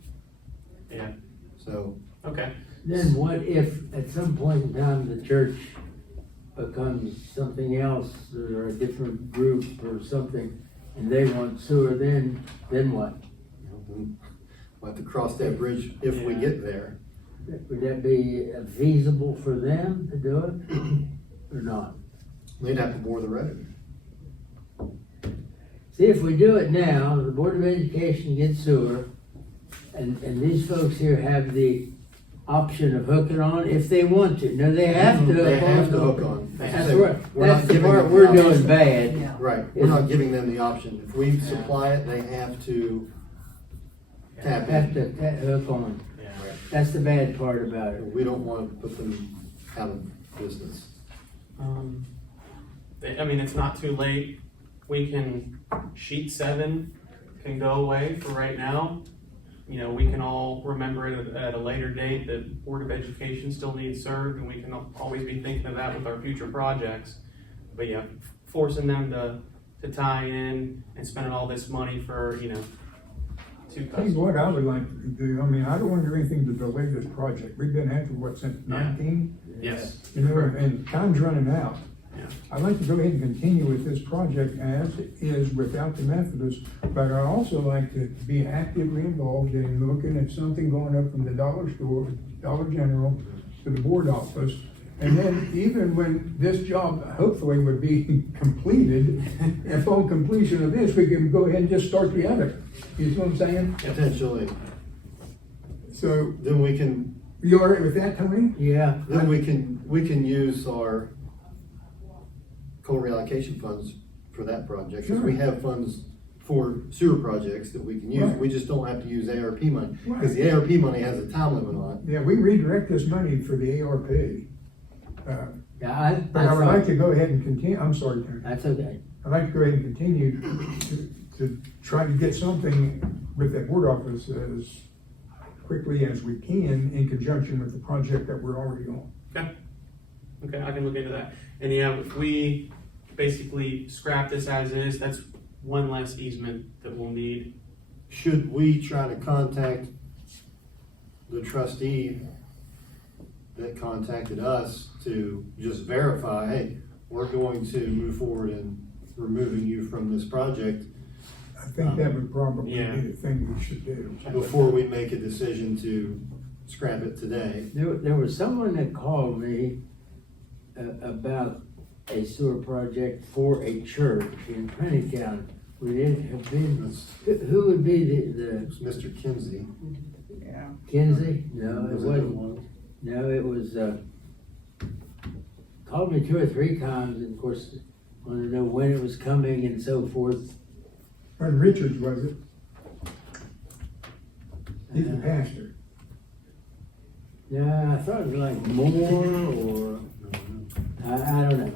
Yeah, So, okay. Then what if at some point in time the church becomes something else or a different group or something and they want sewer, then what? you know, then we'll have to cross that bridge if we Yeah. get there. Would that be feasible for them to do it or not? They'd have to bore the road. See, if we do it now, the Board of Education gets sewer, and these folks here have the option of hooking on if they want to. No, they have to. They hook have on. to hook on. That's We're not that's the giving part them we're the doing option. bad. Right, we're not giving them the option. If we supply it, they have to tap Have in. to hook on. Yeah. That's the bad part about it. We don't want to put them out of business. I mean, it's not too late. We can, sheet 7 can go away for right now. You know, we can all remember it at a later date that Board of Education still needs served, and we can always be thinking of that with our future projects. But yeah, forcing them to tie in and spending all this money for, you know, 2 Tell you customers. what I would like to do, I mean, I don't want to do anything to delay this project. We've been at it, what, since Yeah. 19? Yes. You know, and time's running out. Yeah. I'd like to go ahead and continue with this project as is without the Methodists, but I'd also like to be actively involved in looking at something going up from the dollar store, Dollar General, to the board office. And then even when this job hopefully would be completed, if on completion of this, we can go ahead and just start the other. You see what I'm saying? Potentially. So, Then we can, you all right with that, Tony? Yeah. then we can use our coal reallocation funds for that project. Because we have funds for sewer projects that we can use. Right. We just don't have to use ARP money. Right. Because the ARP money has a time limit on it. Yeah, we redirect this money for the ARP. Yeah, But I would like to go ahead and continue, I'm sorry, Tony. That's okay. I'd like to go ahead and continue to try to get something with that board office as quickly as we can in conjunction with the project that we're already on. Okay, I can look into that. And yeah, if we basically scrap this as is, that's one less easement that we'll need. Should we try to contact the trustee that contacted us to just verify, hey, we're going to move forward in removing you from this project I think that would probably Yeah. be the thing we should do. before we make a decision to scrap it today? There was someone that called me about a sewer project for a church in Prentice County. Would it have been, who would be the It's Mr. Kinsey. Yeah. Kinsey? No, it Was wasn't. No, it was, called me 2 or 3 times, and of course, wanted to know when it was coming and so forth. When Richards was it? He's the pastor. Yeah, I thought it was like Moore or, I don't know.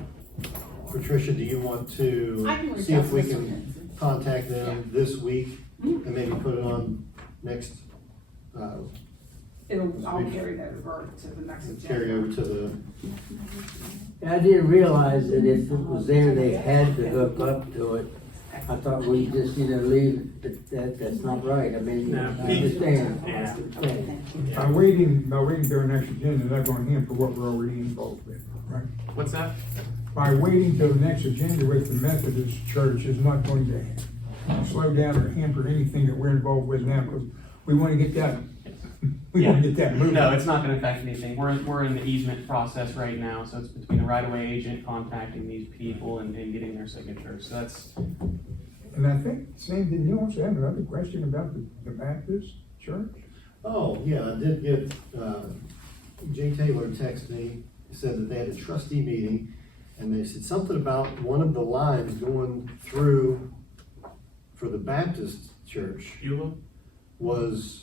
Patricia, do you want to I can reach see out if to we Mr. can Kinsey. contact them this week and maybe put it on next, I'll carry that over to the next agenda. carry over to the, I didn't realize that if it was there, they had to hook up to it. I thought we just, leave it, that's not right. I mean, No. I understand. I Yeah. understand. By waiting till our next agenda, that's going to hamper what we're already involved with, right? What's that? By waiting till the next agenda with the Methodist Church is not going to slow down or hamper anything that we're involved with now, because we want to get that, moving. No, it's not gonna affect anything. We're in the easement process right now, so it's between the right-of-way agent contacting these people and getting their signatures. So that's, And I think, Sam, didn't you also have another question about the Baptist Church? oh, yeah, I did get, Jay Taylor texted me, said that they had a trustee meeting, and they said something about one of the lines going through for the Baptist church Beulah? was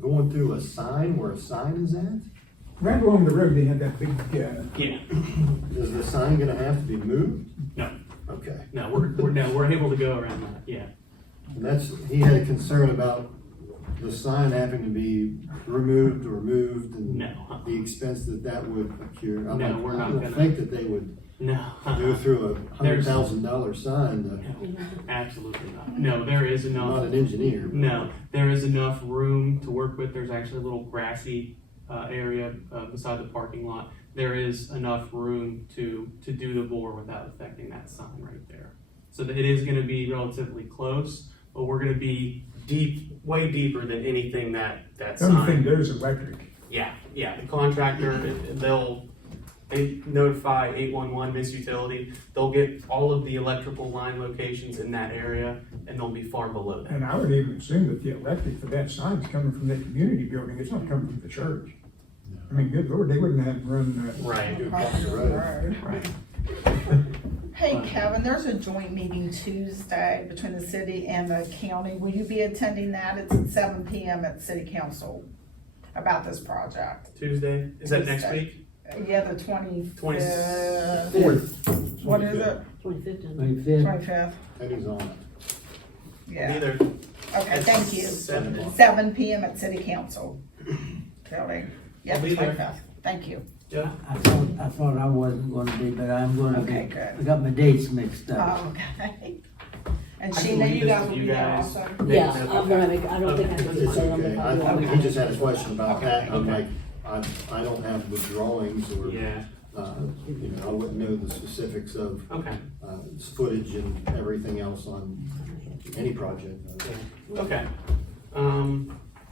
going through a sign where a sign is at? Right along the road, they had that big, Yeah. Is the sign gonna have to be moved? No. Okay. No, we're able to go around that, yeah. And he had a concern about the sign having to be removed or moved and No. the expense that would occur? I'm No, like, we're not I don't gonna- think that they would No. go through a There's- $100,000 sign, though. Absolutely not. No, there is I'm enough. not an engineer. No, there is enough room to work with. There's actually a little grassy area beside the parking lot. There is enough room to do the bore without affecting that sign right there. So that it is going to be relatively close, but we're going to be deep, way deeper than anything that The only thing sign. there's electric. Yeah, the contractor, they notify 811 Miss Utility. They'll get all of the electrical line locations in that area, and they'll be far below that. And I would even assume that the electric for that sign is coming from that community building, it's not coming from the church. I mean, good lord, they wouldn't have run that. Right. Across the road. Right. Hey Kevin, there's a joint meeting Tuesday between the city and the county. Will you be attending that? It's at 7 PM at city council about this project. Tuesday, is that next Tuesday. week? Yeah, the 25th. 24th. What is it? 25th. 25th. 25th, Who's on it? yeah. Either. Okay, thank you. 7 o'clock. 7 PM at city council. Building. Yeah, I'll the be there. 25th. Thank you. Yeah. I thought I wasn't gonna be, but I'm gonna be. Okay, good. I got my dates mixed up. Oh, okay. And I can Sheena, leave you this guys with will you be there guys. also? Yeah, I'm gonna make, I don't think I can It's say them okay. if I do. He just had a question about that. I'm Okay. like, I don't have the drawings or, Yeah, I wouldn't know the specifics of, okay, footage and everything else on any project. okay.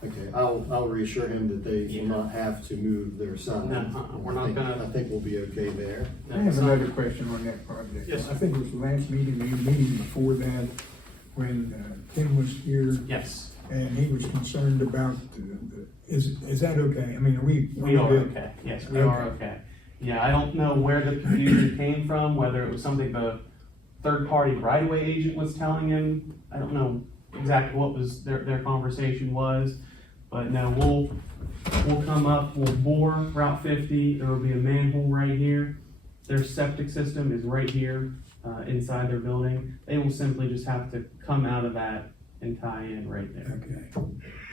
Okay, I'll reassure him that they Yeah. will not have to move their sign. No, we're not gonna- I think we'll be okay there. I have another question on that project. Yes. I think it was the last meeting, the meeting before that, when Tim was here, Yes, and he was concerned about, is that okay? I mean, are we? we are okay. Yes, we are okay. Yeah, I don't know where the confusion came from, whether it was something the third-party right-of-way agent was telling him. I don't know exactly what was their conversation was, but no, we'll come up, we'll bore Route 50. There will be a manhole right here. Their septic system is right here, inside their building. They will simply just have to come out of that and tie in right there. Okay.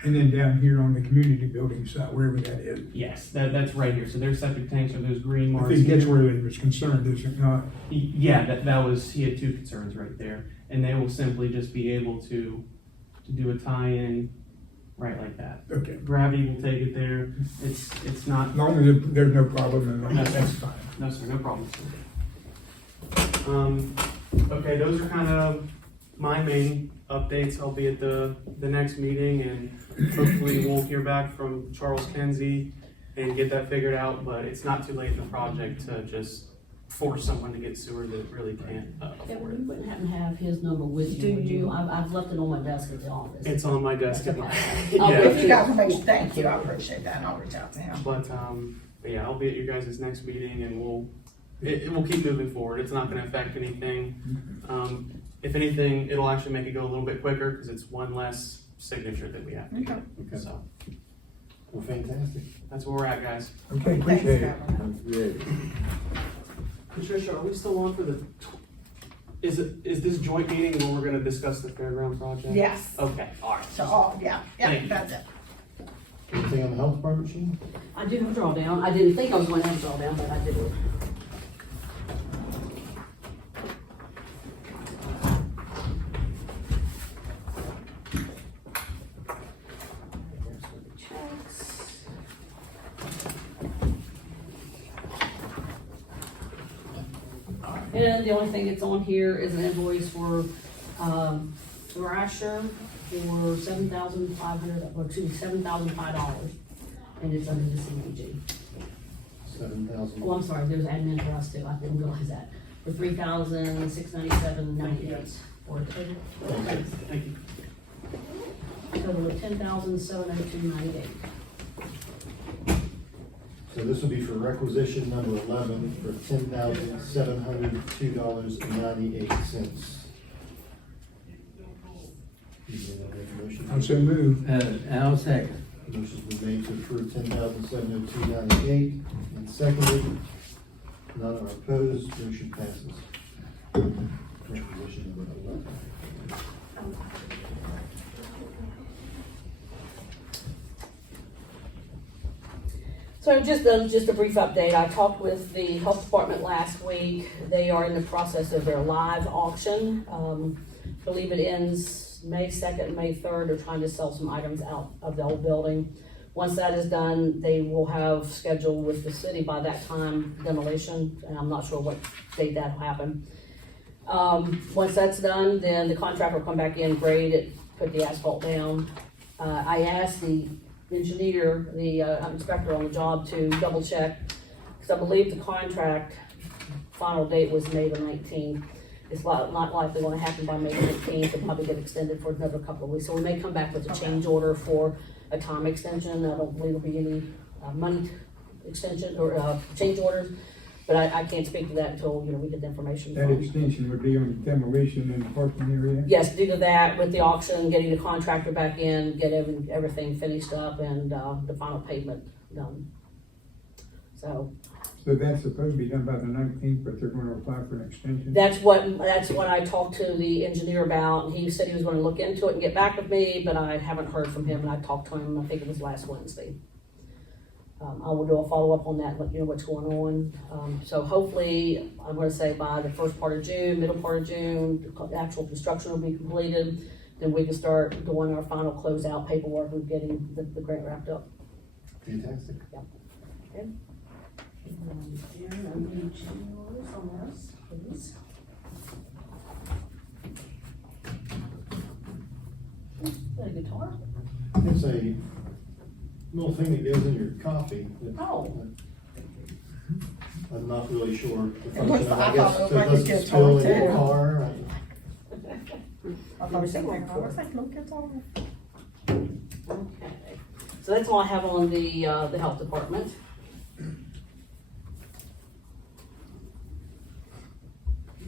And then down here on the community building side, wherever that is. Yes, that's right here. So their septic tanks are those green I marks. think that's here. where he was concerned, is it not? Yeah, that was, he had two concerns right there. And they will simply just be able to do a tie-in right like that. Okay. Gravity will take it there. It's not, As long as there's no problem, then that's fine. no, sir, no problem, sir. Okay, those are kind of my main updates. I'll be at the next meeting, and hopefully we'll hear back from Charles Kenzie and get that figured out, but it's not too late in the project to just force someone to get sewer that really can't Yeah, afford we it. wouldn't happen to have his number with Do you, would you? you? I've left it on my desk at the office. It's on my desk. That's okay. Yeah. If you guys will make, thank you, I appreciate that, and I'll reach out to him. But yeah, I'll be at your guys' next meeting, and it will keep moving forward. It's not gonna affect anything. If anything, it'll actually make it go a little bit quicker, because it's one less signature that we have to get. Okay. So, Well, fantastic. that's where we're at, guys. Okay, Thanks, appreciate it. Kevin. Good. Patricia, are we still on for the, is this joint meeting where we're gonna discuss the fairground project? Yes, Okay, all right. so, yeah, Thank you. that's it. Anything on the health department, Shane? I do have a drawdown. I didn't think I was going to have a drawdown, but I did. And the only thing that's on here is an invoice for, Thrasher for $7,500, or excuse me, $7,005. And it's under the CDBG. 7,000. Oh, I'm sorry, there's admin for us too, I didn't realize that, for $3,697.98, or a total, Thank you. total of $10,702.98. So this will be for requisition number 11 for $10,702.98. I'm so moved. I'll second. Motion's been made to approve $10,702.98 and seconded. None are opposed, motion passes. Requisition number 11. So just a brief update. I talked with the health department last week. They are in the process of their live auction. Believe it ends May 2nd, May 3rd. They're trying to sell some items out of the old building. Once that is done, they will have scheduled with the city by that time demolition, and I'm not sure what date that'll happen. Once that's done, then the contractor will come back in, grade it, put the asphalt down. I asked the engineer, the inspector on the job to double check, because I believe the contract final date was May the 19th. It's not likely gonna happen by May 19th, it'll probably get extended for another couple of weeks. So we may come back with a change order for a time extension. I don't believe there'll be any money extension or change orders, but I can't speak to that until, we get the information. That extension would be on demolition in the parking area? Yes, due to that, with the auction, getting the contractor back in, get everything finished up and the final pavement done. So that's supposed to be done by the 19th, but they're gonna apply for an extension? that's what I talked to the engineer about, and he said he was gonna look into it and get back with me, but I haven't heard from him, and I talked to him, I think it was last Wednesday. I will do a follow-up on that and let you know what's going on. So hopefully, I'm gonna say by the first part of June, middle part of June, the actual construction will be completed. Then we can start doing our final closeout paperwork and getting the grant wrapped up. Fantastic. Yeah. Okay. Please. Is that a guitar? It's a little thing that goes in your coffee. Oh. I'm not really sure the looks function of it. like- I guess I thought so it it looked like a doesn't spill in guitar, your too. car. I thought it was like, look, it's all. Okay. So that's all I have on the health department.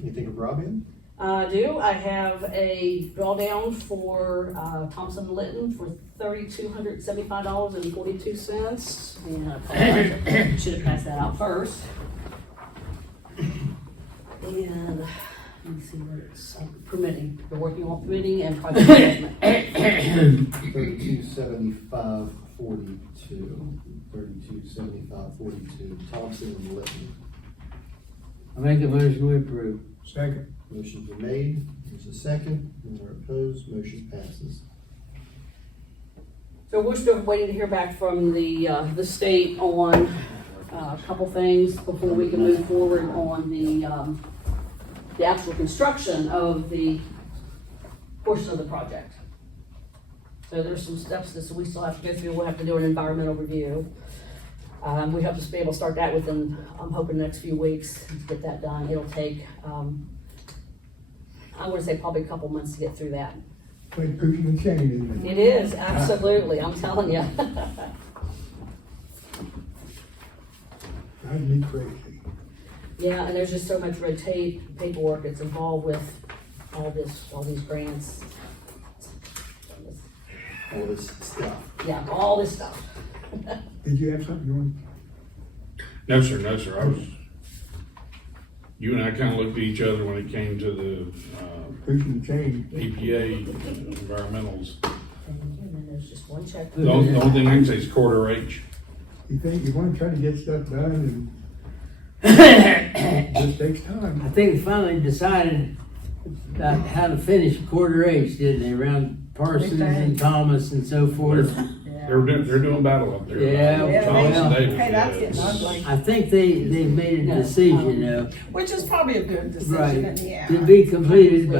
Anything of Robin? I do. I have a drawdown for Thompson and Litton for $3,275.42. And I apologize. Should have passed that out first. And let me see where it's permitting. They're working on permitting and project management. 327542. 327542. Thompson and Litton. I make a motion we approve. Second. Motion's been made. There's a second. Anyone opposed? Motion passes. So we're still waiting to hear back from the state on a couple things before we can move forward on the actual construction of the portion of the project. So there's some steps that we still have to go through. We'll have to do an environmental review. We hope to be able to start that within, I'm hoping, the next few weeks to get that done. It'll take, I would say probably a couple months to get through that. Like pushing and chain, isn't it? It is, absolutely, I'm telling you. Drives me crazy. Yeah, and there's just so much red tape, paperwork that's involved with all these grants. All this stuff. Yeah, all this stuff. Did you have something you want? No, sir, no, sir. You and I kind of looked at each other when it came to the Pushing and chain. EPA environmentals. And then there's just one check. The only thing I can say is quarter H. You think you want to try to get stuff done and it just takes time. I think we finally decided about how to finish quarter H, didn't they, around Parsons and Thomas and so forth? They're doing battle up there. Yeah, Thomas and well, Davis, Hey, that's yeah. getting ugly. I think they made a decision though, Which is probably a good decision right, in the to end. be completed by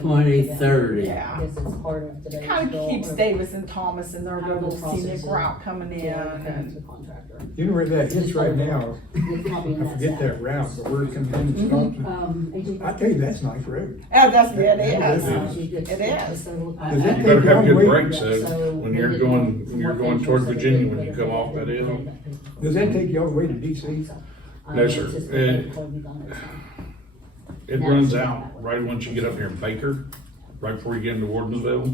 2030. Yeah. This is part of today's Kind bill, of keeps or Davis and Thomas and their how the little scenic process is. route coming in Yeah, the and. contractor. You know where that hits right now? It's probably in I that forget stack. that route, but where it comes in and stops. AJ, I tell you, that's a nice road. Oh, that's, it Yeah, is. it It is. Does You that take better have long good way- brakes though, when you're going toward Virginia, when you come off that hill. Does that take you all the way to DC? No, sir. It runs out right once you get up here in Baker, right before you get into Wardensville.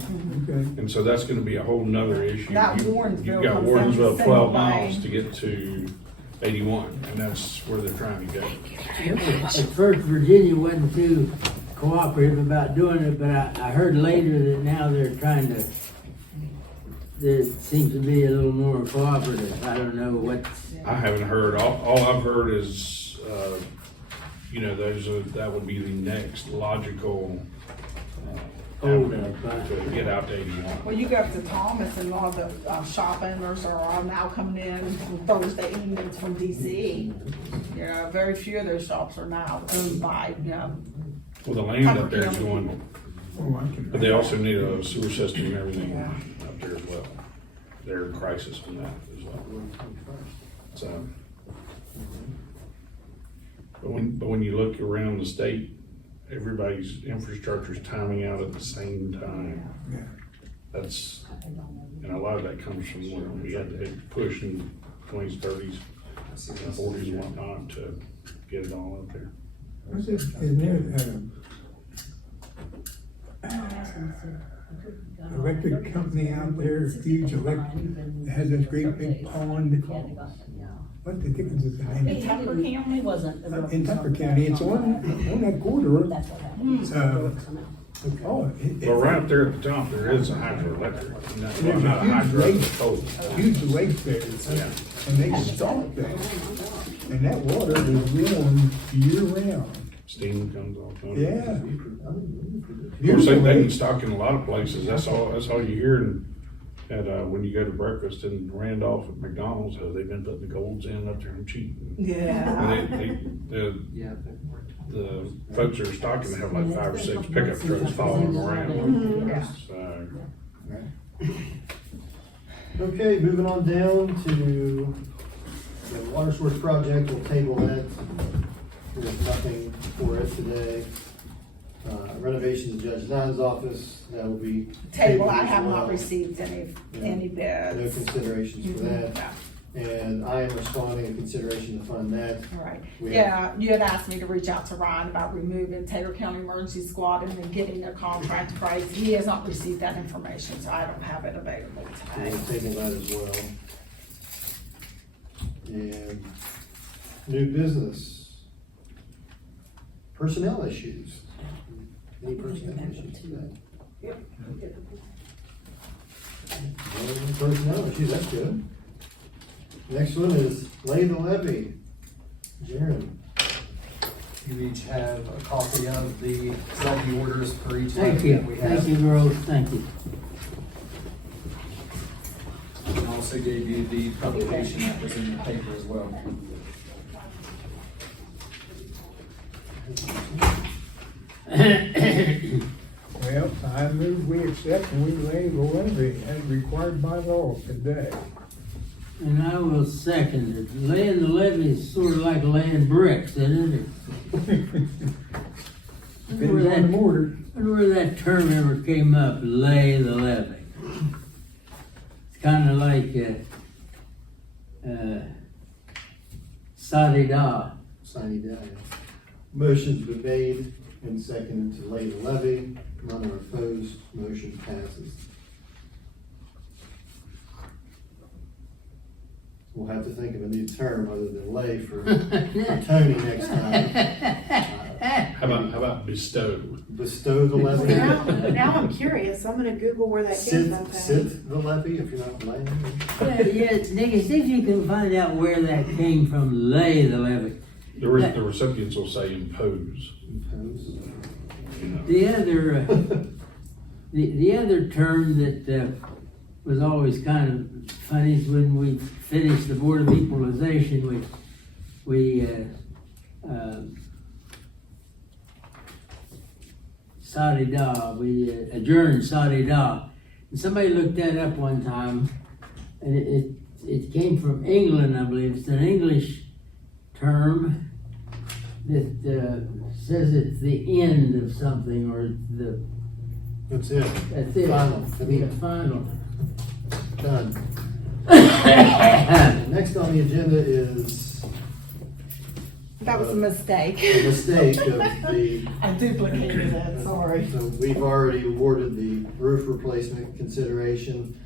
Okay. And so that's gonna be a whole nother issue. That You- Warrensville You've got comes in Wardensville the 12 same miles way. to get to 81, and that's where they're trying to go. At first, Virginia wasn't too cooperative about doing it, but I heard later that now they're trying to, there seems to be a little more cooperative. I don't know what, I haven't heard, all I've heard is, you know, that would be the next logical, avenue to get out to 81. Well, you go up to Thomas and all the shop owners are now coming in on Thursday evenings from DC. You know, very few of those shops are now owned by, you know. Well, the land up there is going, Oh, I can. but they also need a sewer system and everything up there as well. They're in crisis on that as well. So. But when you look around the state, everybody's infrastructure's timing out at the same time. Yeah. That's, and a lot of that comes from when we had to push in 20s, 30s, and 40s and whatnot to get it all up there. What's it, isn't there, electric company out there, huge electric, that has this great big pond? What the dickens is the name? In Tucker County? Wasn't. In Tucker County, it's on that corridor. That's what happened. Oh, But right up there at the top, there is a hydroelectric. Well, There's not a a huge hydro, lake, it's a coal. huge lake there, Yeah. and they stock that. And that water is warm year round. Steam comes off of it. Yeah. Of course, they can stock in a lot of places. That's all you hear when you go to breakfast in Randolph at McDonald's, they've been putting the golds in up there and cheating. Yeah. And the folks that are stocking have like 5 or 6 pickup trucks following them around. So, Okay, moving on down to the water source project, we'll table that. There's nothing for it today. Renovations of Judge Nine's office, that will be. Table, I as have well. not received any No bids. considerations for that. And I am responding in consideration to fund that. All right, We yeah, you had asked me to reach out to Ryan about removing Taylor County Emergency Squad and then getting their contract price. He has not received that information, so I don't have it available today. We'll table that as well. And new business. Personnel issues. Any personnel issues today? No personnel issues, that's good. Next one is lay the levy. Jaren. You each have a copy of the levy orders for each Thank levy you, that we have. thank you, girls, thank you. And also gave you the publication that was in the paper as well. Well, I move we accept and we lay the levy as required by law today. And I will second it. Laying the levee is sort of like laying bricks, isn't it? Depends on the mortar. I wonder where that term ever came up, lay the levee. It's kind of like, sa-di-da. Signing down. Motion's been made and seconded to lay the levy. None are opposed. Motion passes. We'll have to think of a new term other than lay for Tony next time. how about bestow? Bestow the levy. Now I'm curious, I'm gonna Google where that came from. Sit the levy if you're not laying. Yeah, Nicky, see if you can find out where that came from, lay the levee. The recipients will say impose. You know. The other, the other term that was always kind of funny is when we finished the Board of Equalization, we sa-di-da, we adjourned sa-di-da. And somebody looked that up one time, and it came from England, I believe. It's an English term that says it's the end of something, or the, That's it. that's it. Final. The final. Done. Next on the agenda is That was a mistake. a mistake of the, I duplicated it, sorry. so we've already awarded the roof replacement consideration.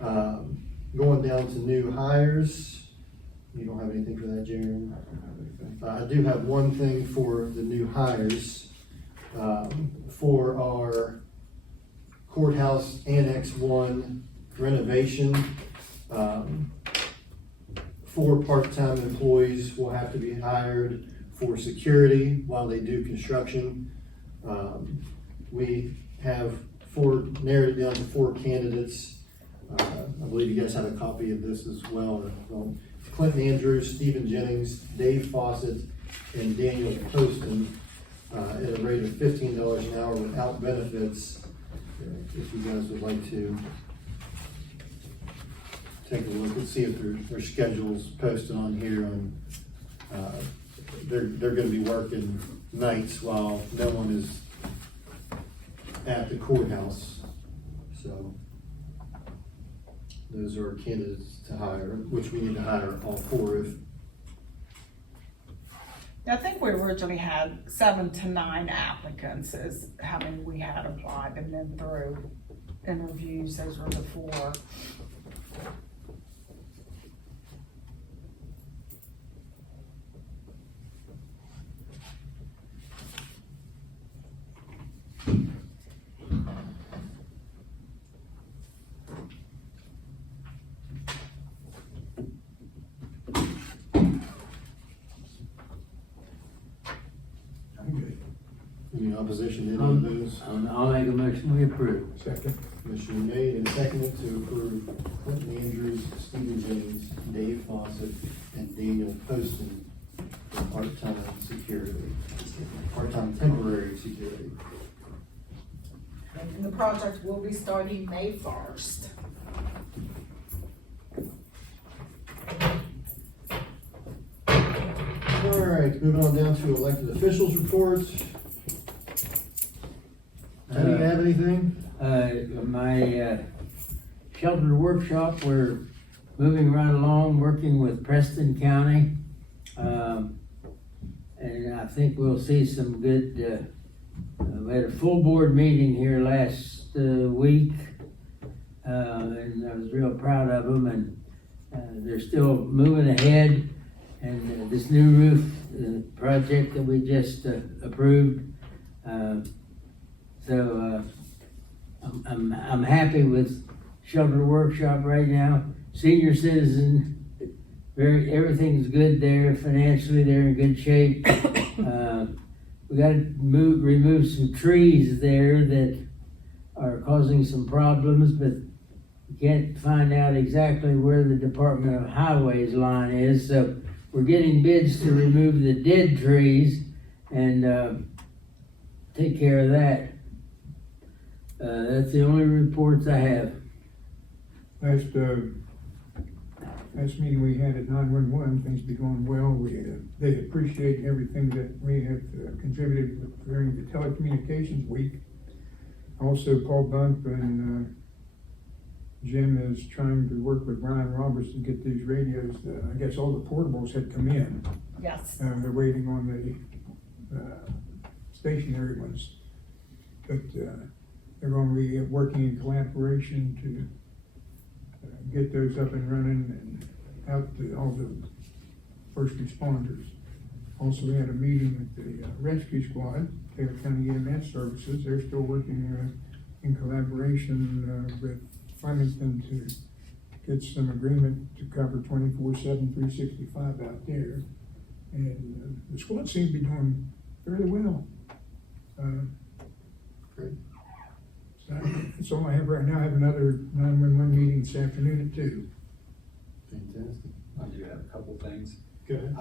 Going down to new hires. You don't have anything for that, Jaren? I do have one thing for the new hires. For our courthouse Annex 1 renovation. 4 part-time employees will have to be hired for security while they do construction. We have narrowed it down to 4 candidates. I believe you guys have a copy of this as well. Clinton Andrews, Stephen Jennings, Dave Fawcett, and Daniel Poston, at a rate of $15 an hour without benefits. If you guys would like to take a look and see if their schedule's posted on here. They're gonna be working nights while no one is at the courthouse. So those are candidates to hire, which we need to hire all 4 if. I think we originally had 7 to 9 applicants is how many we had applied, and then through interviews, those were the 4. Any opposition to any of those? I'll make a motion, we approve. Second. Motion made and seconded to approve Clinton Andrews, Stephen Jennings, Dave Fawcett, and Daniel Poston for part-time temporary security. And the project will be starting May 1st. All right, moving on down to elected officials reports. Do you have anything? My shelter workshop, we're moving right along, working with Preston County. And I think we'll see some good, we had a full board meeting here last week. And I was real proud of them, and they're still moving ahead. And this new roof project that we just approved. So I'm happy with Shelter Workshop right now. Senior citizen, everything's good there financially. They're in good shape. We got to remove some trees there that are causing some problems, but we can't find out exactly where the Department of Highways line is. So we're getting bids to remove the dead trees and take care of that. That's the only reports I have. Last meeting we had at 911, things be going well. They appreciate everything that we have contributed during the telecommunications week. Also, Paul Bump and Jim is trying to work with Brian Roberts to get these radios. I guess all the portables had come in. Yes. They're waiting on the stationary ones. But they're going to be working in collaboration to get those up and running and out to all the first responders. Also, we had a meeting with the rescue squad, Taylor County EMS Services. They're still working in collaboration with Flemington to get some agreement to cover 24/7, 365 out there. And the squad seems to be doing fairly well. Great. So that's all I have right now. I have another 911 meeting this afternoon at 2. Fantastic. I do have a couple things. Go ahead.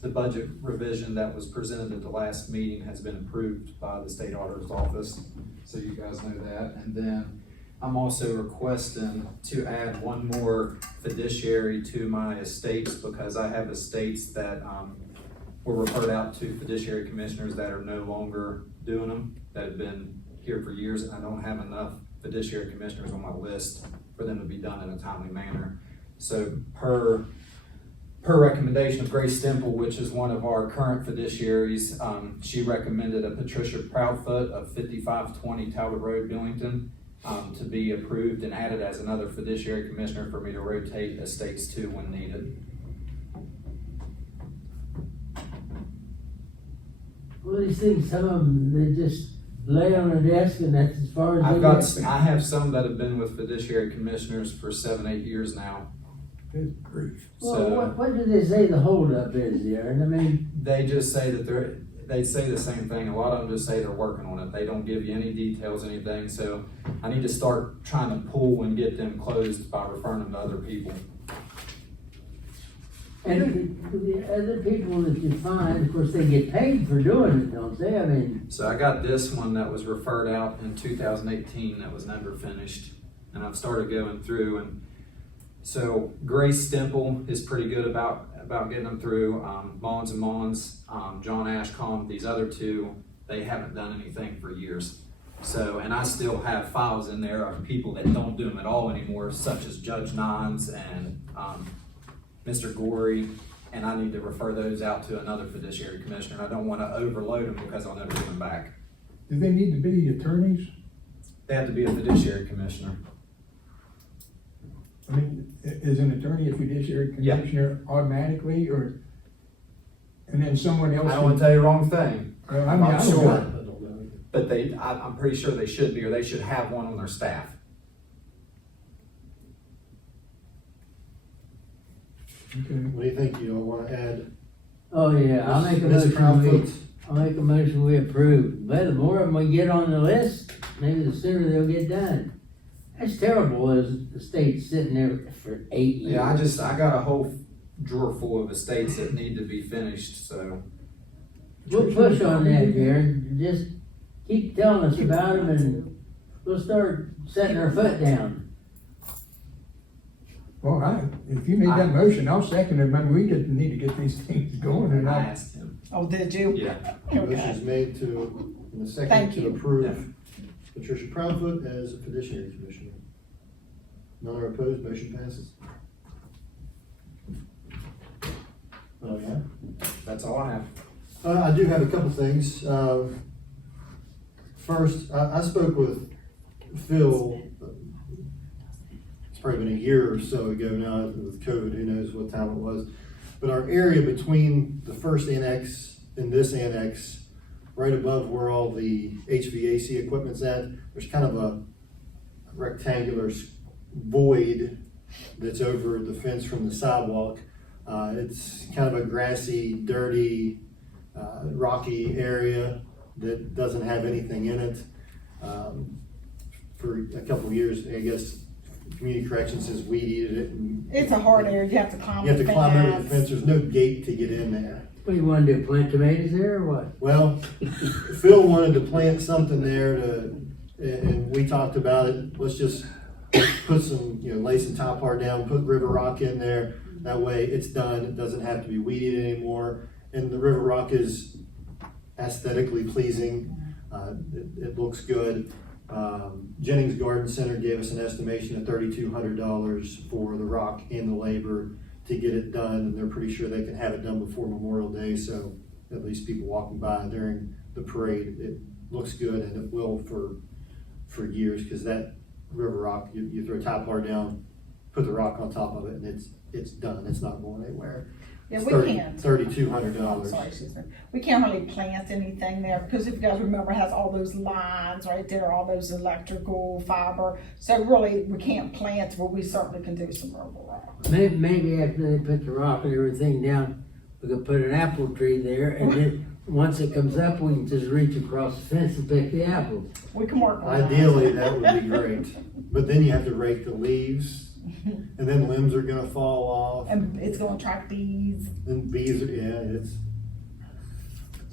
The budget revision that was presented at the last meeting has been approved by the state auditor's office, so you guys know that. And then I'm also requesting to add one more fiduciary to my estates, because I have estates that were referred out to fiduciary commissioners that are no longer doing them, that have been here for years, and I don't have enough fiduciary commissioners on my list for them to be done in a timely manner. So per recommendation of Grace Stemple, which is one of our current fiduciaries, she recommended a Patricia Proudfoot of 5520 Talbot Road, Billington, to be approved and added as another fiduciary commissioner for me to rotate estates to when needed. Well, these things, some of them, they just lay on a desk and that's as far as I have some that have been with fiduciary commissioners for 7-8 years now. Good grief. Well, So what do they say the holdup is there? And I mean, they just say that they say the same thing. A lot of them just say they're working on it. They don't give you any details, anything. So I need to start trying to pull and get them closed by referring them to other people. and the other people that you find, of course, they get paid for doing it, don't they? I mean, So I got this one that was referred out in 2018 that was never finished. And I've started going through, and so Grace Stemple is pretty good about getting them through. Mons and Mons, John Ashcombe, these other two, they haven't done anything for years. So, and I still have files in there of people that don't do them at all anymore, such as Judge Nines and Mr. Gorey, and I need to refer those out to another fiduciary commissioner. I don't want to overload them because I'll never get them back. Do they need to be attorneys? They have to be a fiduciary commissioner. I mean, is an attorney a fiduciary Yeah. commissioner automatically, or, and then someone else? I don't want to tell you the wrong thing. I mean, I'm I don't sure. know. But I'm pretty sure they should be, or they should have one on their staff. Okay. What do you think? You all want to add? oh yeah, I'll make a Ms. motion, Proudfoot? I'll make a motion we approve. But the more of them we get on the list, maybe the sooner they'll get done. That's terrible, as the state's sitting there for 8 years. Yeah, I got a whole drawer full of estates that need to be finished, so. We'll push on that, Karen, just keep telling us about them and we'll start setting our foot down. Well, if you made that motion, I'll second it, but we just need to get these things going, and I I, asked him. Oh, did you? Yeah. Motion is made to, in the second, Thank to you. approve Patricia Proudfoot as a fiduciary commissioner. None are opposed, motion passes. Oh, yeah? That's all I have. I do have a couple things. First, I spoke with Phil, it's probably been a year or so ago now with COVID, who knows what time it was. But our area between the first annex and this annex, right above where all the HVAC equipment's at, there's kind of a rectangular void that's over the fence from the sidewalk. It's kind of a grassy, dirty, rocky area that doesn't have anything in it. For a couple of years, I guess, Community Corrections has weed eated it. And It's a hard area, you have to climb you have the to climb over the fence. fence, there's no gate to get in there. What do you wanna do, plant tomatoes there or what? Well, Phil wanted to plant something there and we talked about it, let's just put some, lay some top part down, put river rock in there. That way it's done, it doesn't have to be weeded anymore. And the river rock is aesthetically pleasing, it looks good. Jennings Garden Center gave us an estimation of $3,200 for the rock and the labor to get it done, and they're pretty sure they can have it done before Memorial Day, so at least people walking by during the parade, it looks good, and it will for years, because that river rock, you throw top bar down, put the rock on top of it, and it's done, it's not going anywhere. Yeah, It's we can't. $3,200. Sorry, excuse me. We can't really plant anything there, because if you guys remember, it has all those lines right there, all those electrical fiber. So really, we can't plant, but we certainly can do some river rock. Maybe after they put the rock and everything down, we could put an apple tree there, and then, once it comes up, we can just reach across the fence and pick the apples. We can work on that. Ideally, that would be great, but then you have to rake the leaves, and then limbs are gonna fall off, And it's gonna attract bees. and bees are, it's.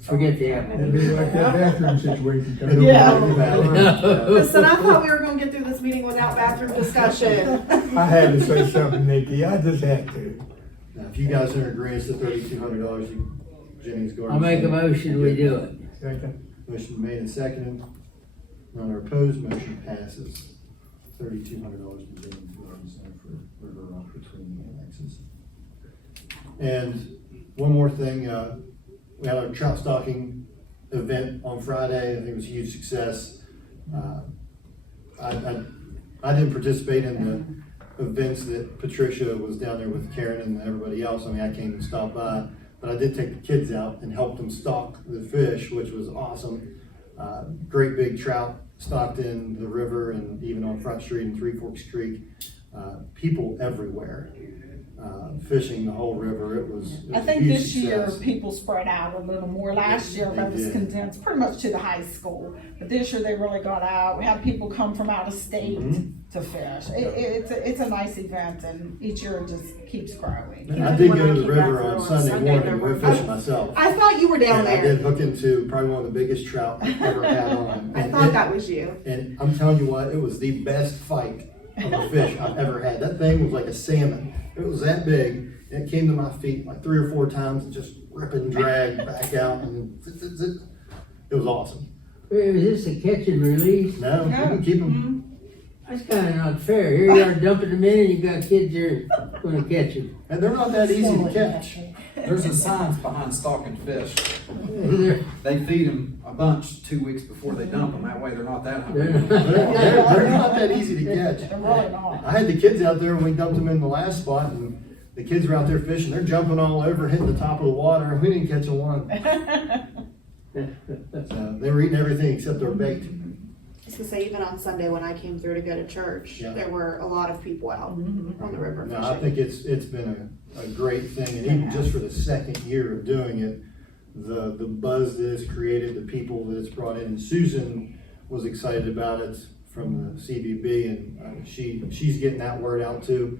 Forget the apple. it'd be like that bathroom situation. It'll Yeah. be bad. Listen, I thought we were gonna get through this meeting without bathroom discussion. I had to say something, Nikki, I just had to. Now, if you guys are in agreement to $3,200, Jennings Garden. I'll make a motion, we do it. Second. Motion made and seconded, none are opposed, motion passes. $3,200 to Jennings Garden Center for River Rock between the annexes. And one more thing, we had our trout stocking event on Friday. I think it was a huge success. I didn't participate in the events that Patricia was down there with Karen and everybody else. I mean, I came and stopped by, but I did take the kids out and help them stock the fish, which was awesome. Great big trout stocked in the river and even on Front Street and Three Forks Creek. People everywhere. fishing the whole river. It was I a think huge this year, success. people spread out a little more. Last year, They that was did. condensed pretty much to the high school. But this year, they really got out. We had people come from out of state Mhm. to fish. It's a nice event, and each year it just keeps growing. I did go to the river on Sunday morning and went fishing myself. I thought you were down And I there. did hook into probably one of the biggest trout I've ever had on. I And thought it- that was you. And I'm telling you what, it was the best fight of a fish I've ever had. That thing was like a salmon. It was that big. And it came to my feet like 3 or 4 times and just rip and drag back out. And it was awesome. Is this a catch and release? No, you can keep them. That's kinda not fair. Here you are dumping them in and you got kids there gonna catch them. And they're not that easy to catch. There's a science behind stocking fish. They're They feed them a bunch 2 weeks before they dump them. That way they're not that hungry. They're not that easy to catch. They're really not. I had the kids out there when we dumped them in the last spot, and the kids were out there fishing. They're jumping all over, hitting the top of the water, and we didn't catch a one. So they were eating everything except their bait. I was gonna say, even on Sunday when I came through to go to church, Yeah. there were a lot of people out on the river No, fishing. I think it's been a great thing, and even just for the second year of doing it, the buzz that it's created, the people that it's brought in. And Susan was excited about it from the CVB, and she's getting that word out too.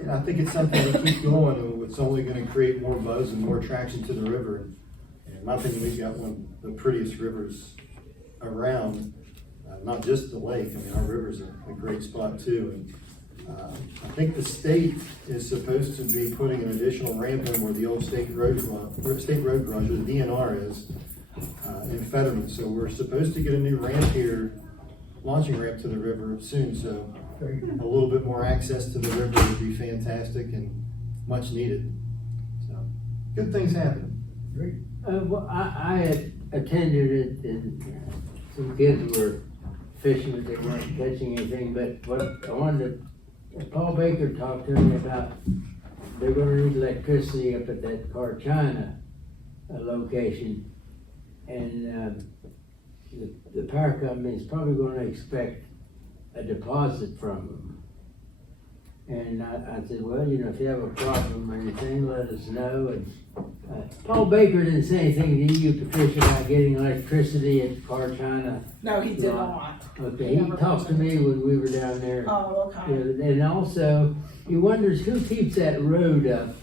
And I think it's something to keep going, and it's only gonna create more buzz and more attraction to the river. And in my opinion, we've got one of the prettiest rivers around, not just the lake. I mean, our river's a great spot too. And I think the state is supposed to be putting an additional ramp in where the old state road garage, or the DNR is, in Fetterman. So we're supposed to get a new ramp here, launching ramp to the river soon. So a little bit more access to the river would be fantastic and much needed. So good things happening. Well, I had attended it and some kids were fishing, but they weren't catching anything, but what I wanted to, Paul Baker talked to me about, they're gonna need electricity up at that Carchina location. And, the power company is probably gonna expect a deposit from them. And I said, well, you know, if you have a problem or anything, let us know. And Paul Baker didn't say anything to you, Patricia, about getting electricity at Carchina. No, he did not. Okay, he talked to me when we were down there. Oh, okay. And also, he wonders who keeps that road up?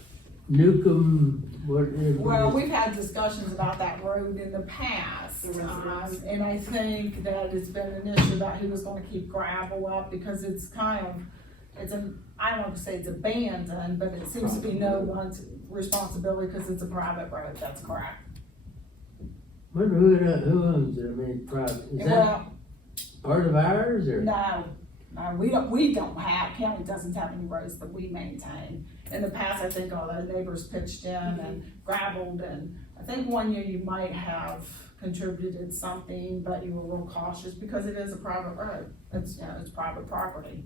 Newcomb, what? Well, we've had discussions about that road in the past, and I think that it's been an issue about who was gonna keep gravel up, because it's kind of, I don't want to say it's abandoned, but it seems to be no one's responsibility, because it's a private road, that's correct. Wonder who owns it, I mean, private, is that Well, part of ours, or? no, we don't have, county doesn't have any roads that we maintain. In the past, I think all the neighbors pitched in and gravelled, and I think one year you might have contributed something, but you were real cautious because it is a private road. It's, it's private property.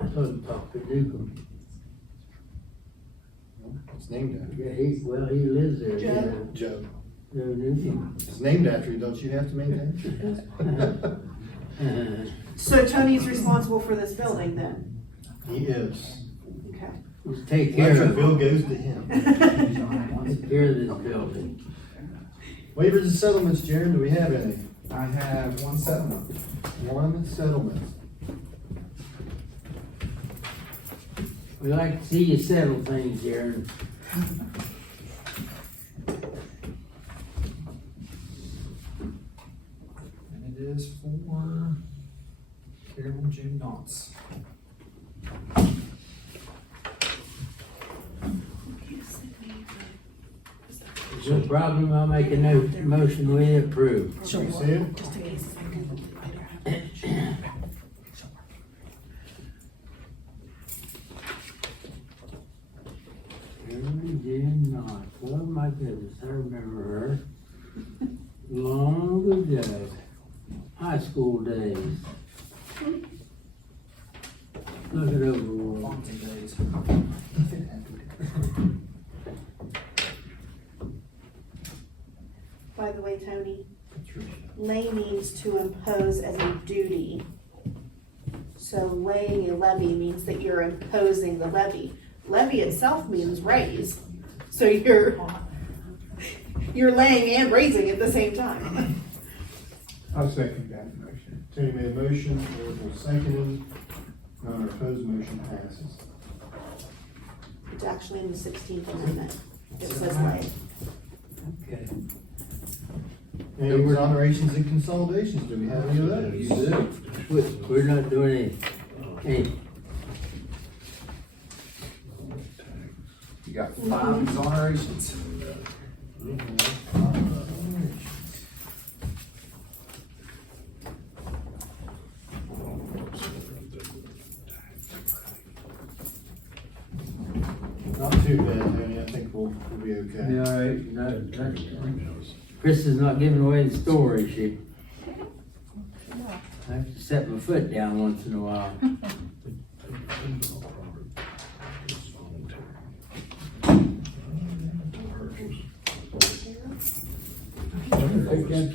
I thought he talked to Newcomb. It's named after Yeah, he lives there. Joe? Joe. No, Newcomb. It's named after you. Don't you have to maintain it? So Tony's responsible for this building then? He is. Okay. Let's take care Electric of bill it. goes to him. Take care of this building. Waivers and settlements, Jaron, do we have any? I have one settlement. One settlement. We like to see you settle things, Jaron. And it is for Carolyn June Dance. No problem, I'll make a motion, we approve. You see it? Carolyn did not. Oh my goodness, I remember her. Long ago. High school days. Look it over, Warren. Fonzie days. By the way, Tony, Patricia. lay means to impose as a duty. So laying a levy means that you're imposing the levy. levy itself means raise. So you're laying and raising at the same time. I'll second that motion. Tony made a motion, Oracle seconded, none are opposed, motion passes. It's actually in the 16th amendment. It says lay. Okay. Any exonerations and consolidations, do we have any of those? We're not doing any. You got 5 exonerations. Not too bad, Tony, I think we'll be okay. Be all right. Chris is not giving away the store, is she? I have to set my foot down once in a while. Take that,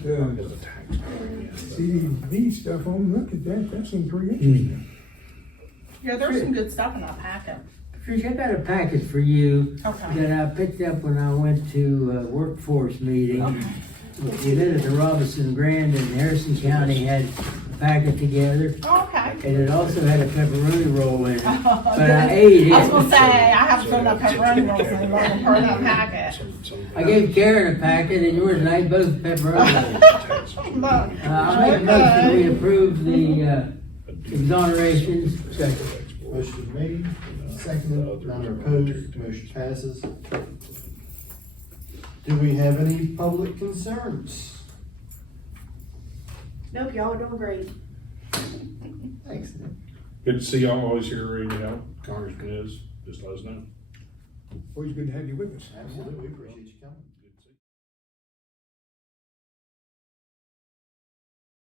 CDV stuff home, look at that, that seems pretty interesting. Yeah, there's some good stuff in that packet. Trish, I got a packet for you Okay. that I picked up when I went to a workforce meeting. We met at the Robinson Grand in Harrison County, had a packet together, Okay. and it also had a pepperoni roll in it. But I ate I was gonna it. say, I haven't filled up pepperoni rolls anymore than part of that packet. I gave Karen a packet, and yours and I both pepperoni rolls. Look, I'll make a motion that we approve the exonerations. Motion made, seconded, none are opposed, motion passes. Do we have any public concerns? Nope, y'all are doing great. Thanks. Good to see y'all always here ready to help. Congressman is, just let us know. Always good to have you with us. Absolutely, we appreciate you coming.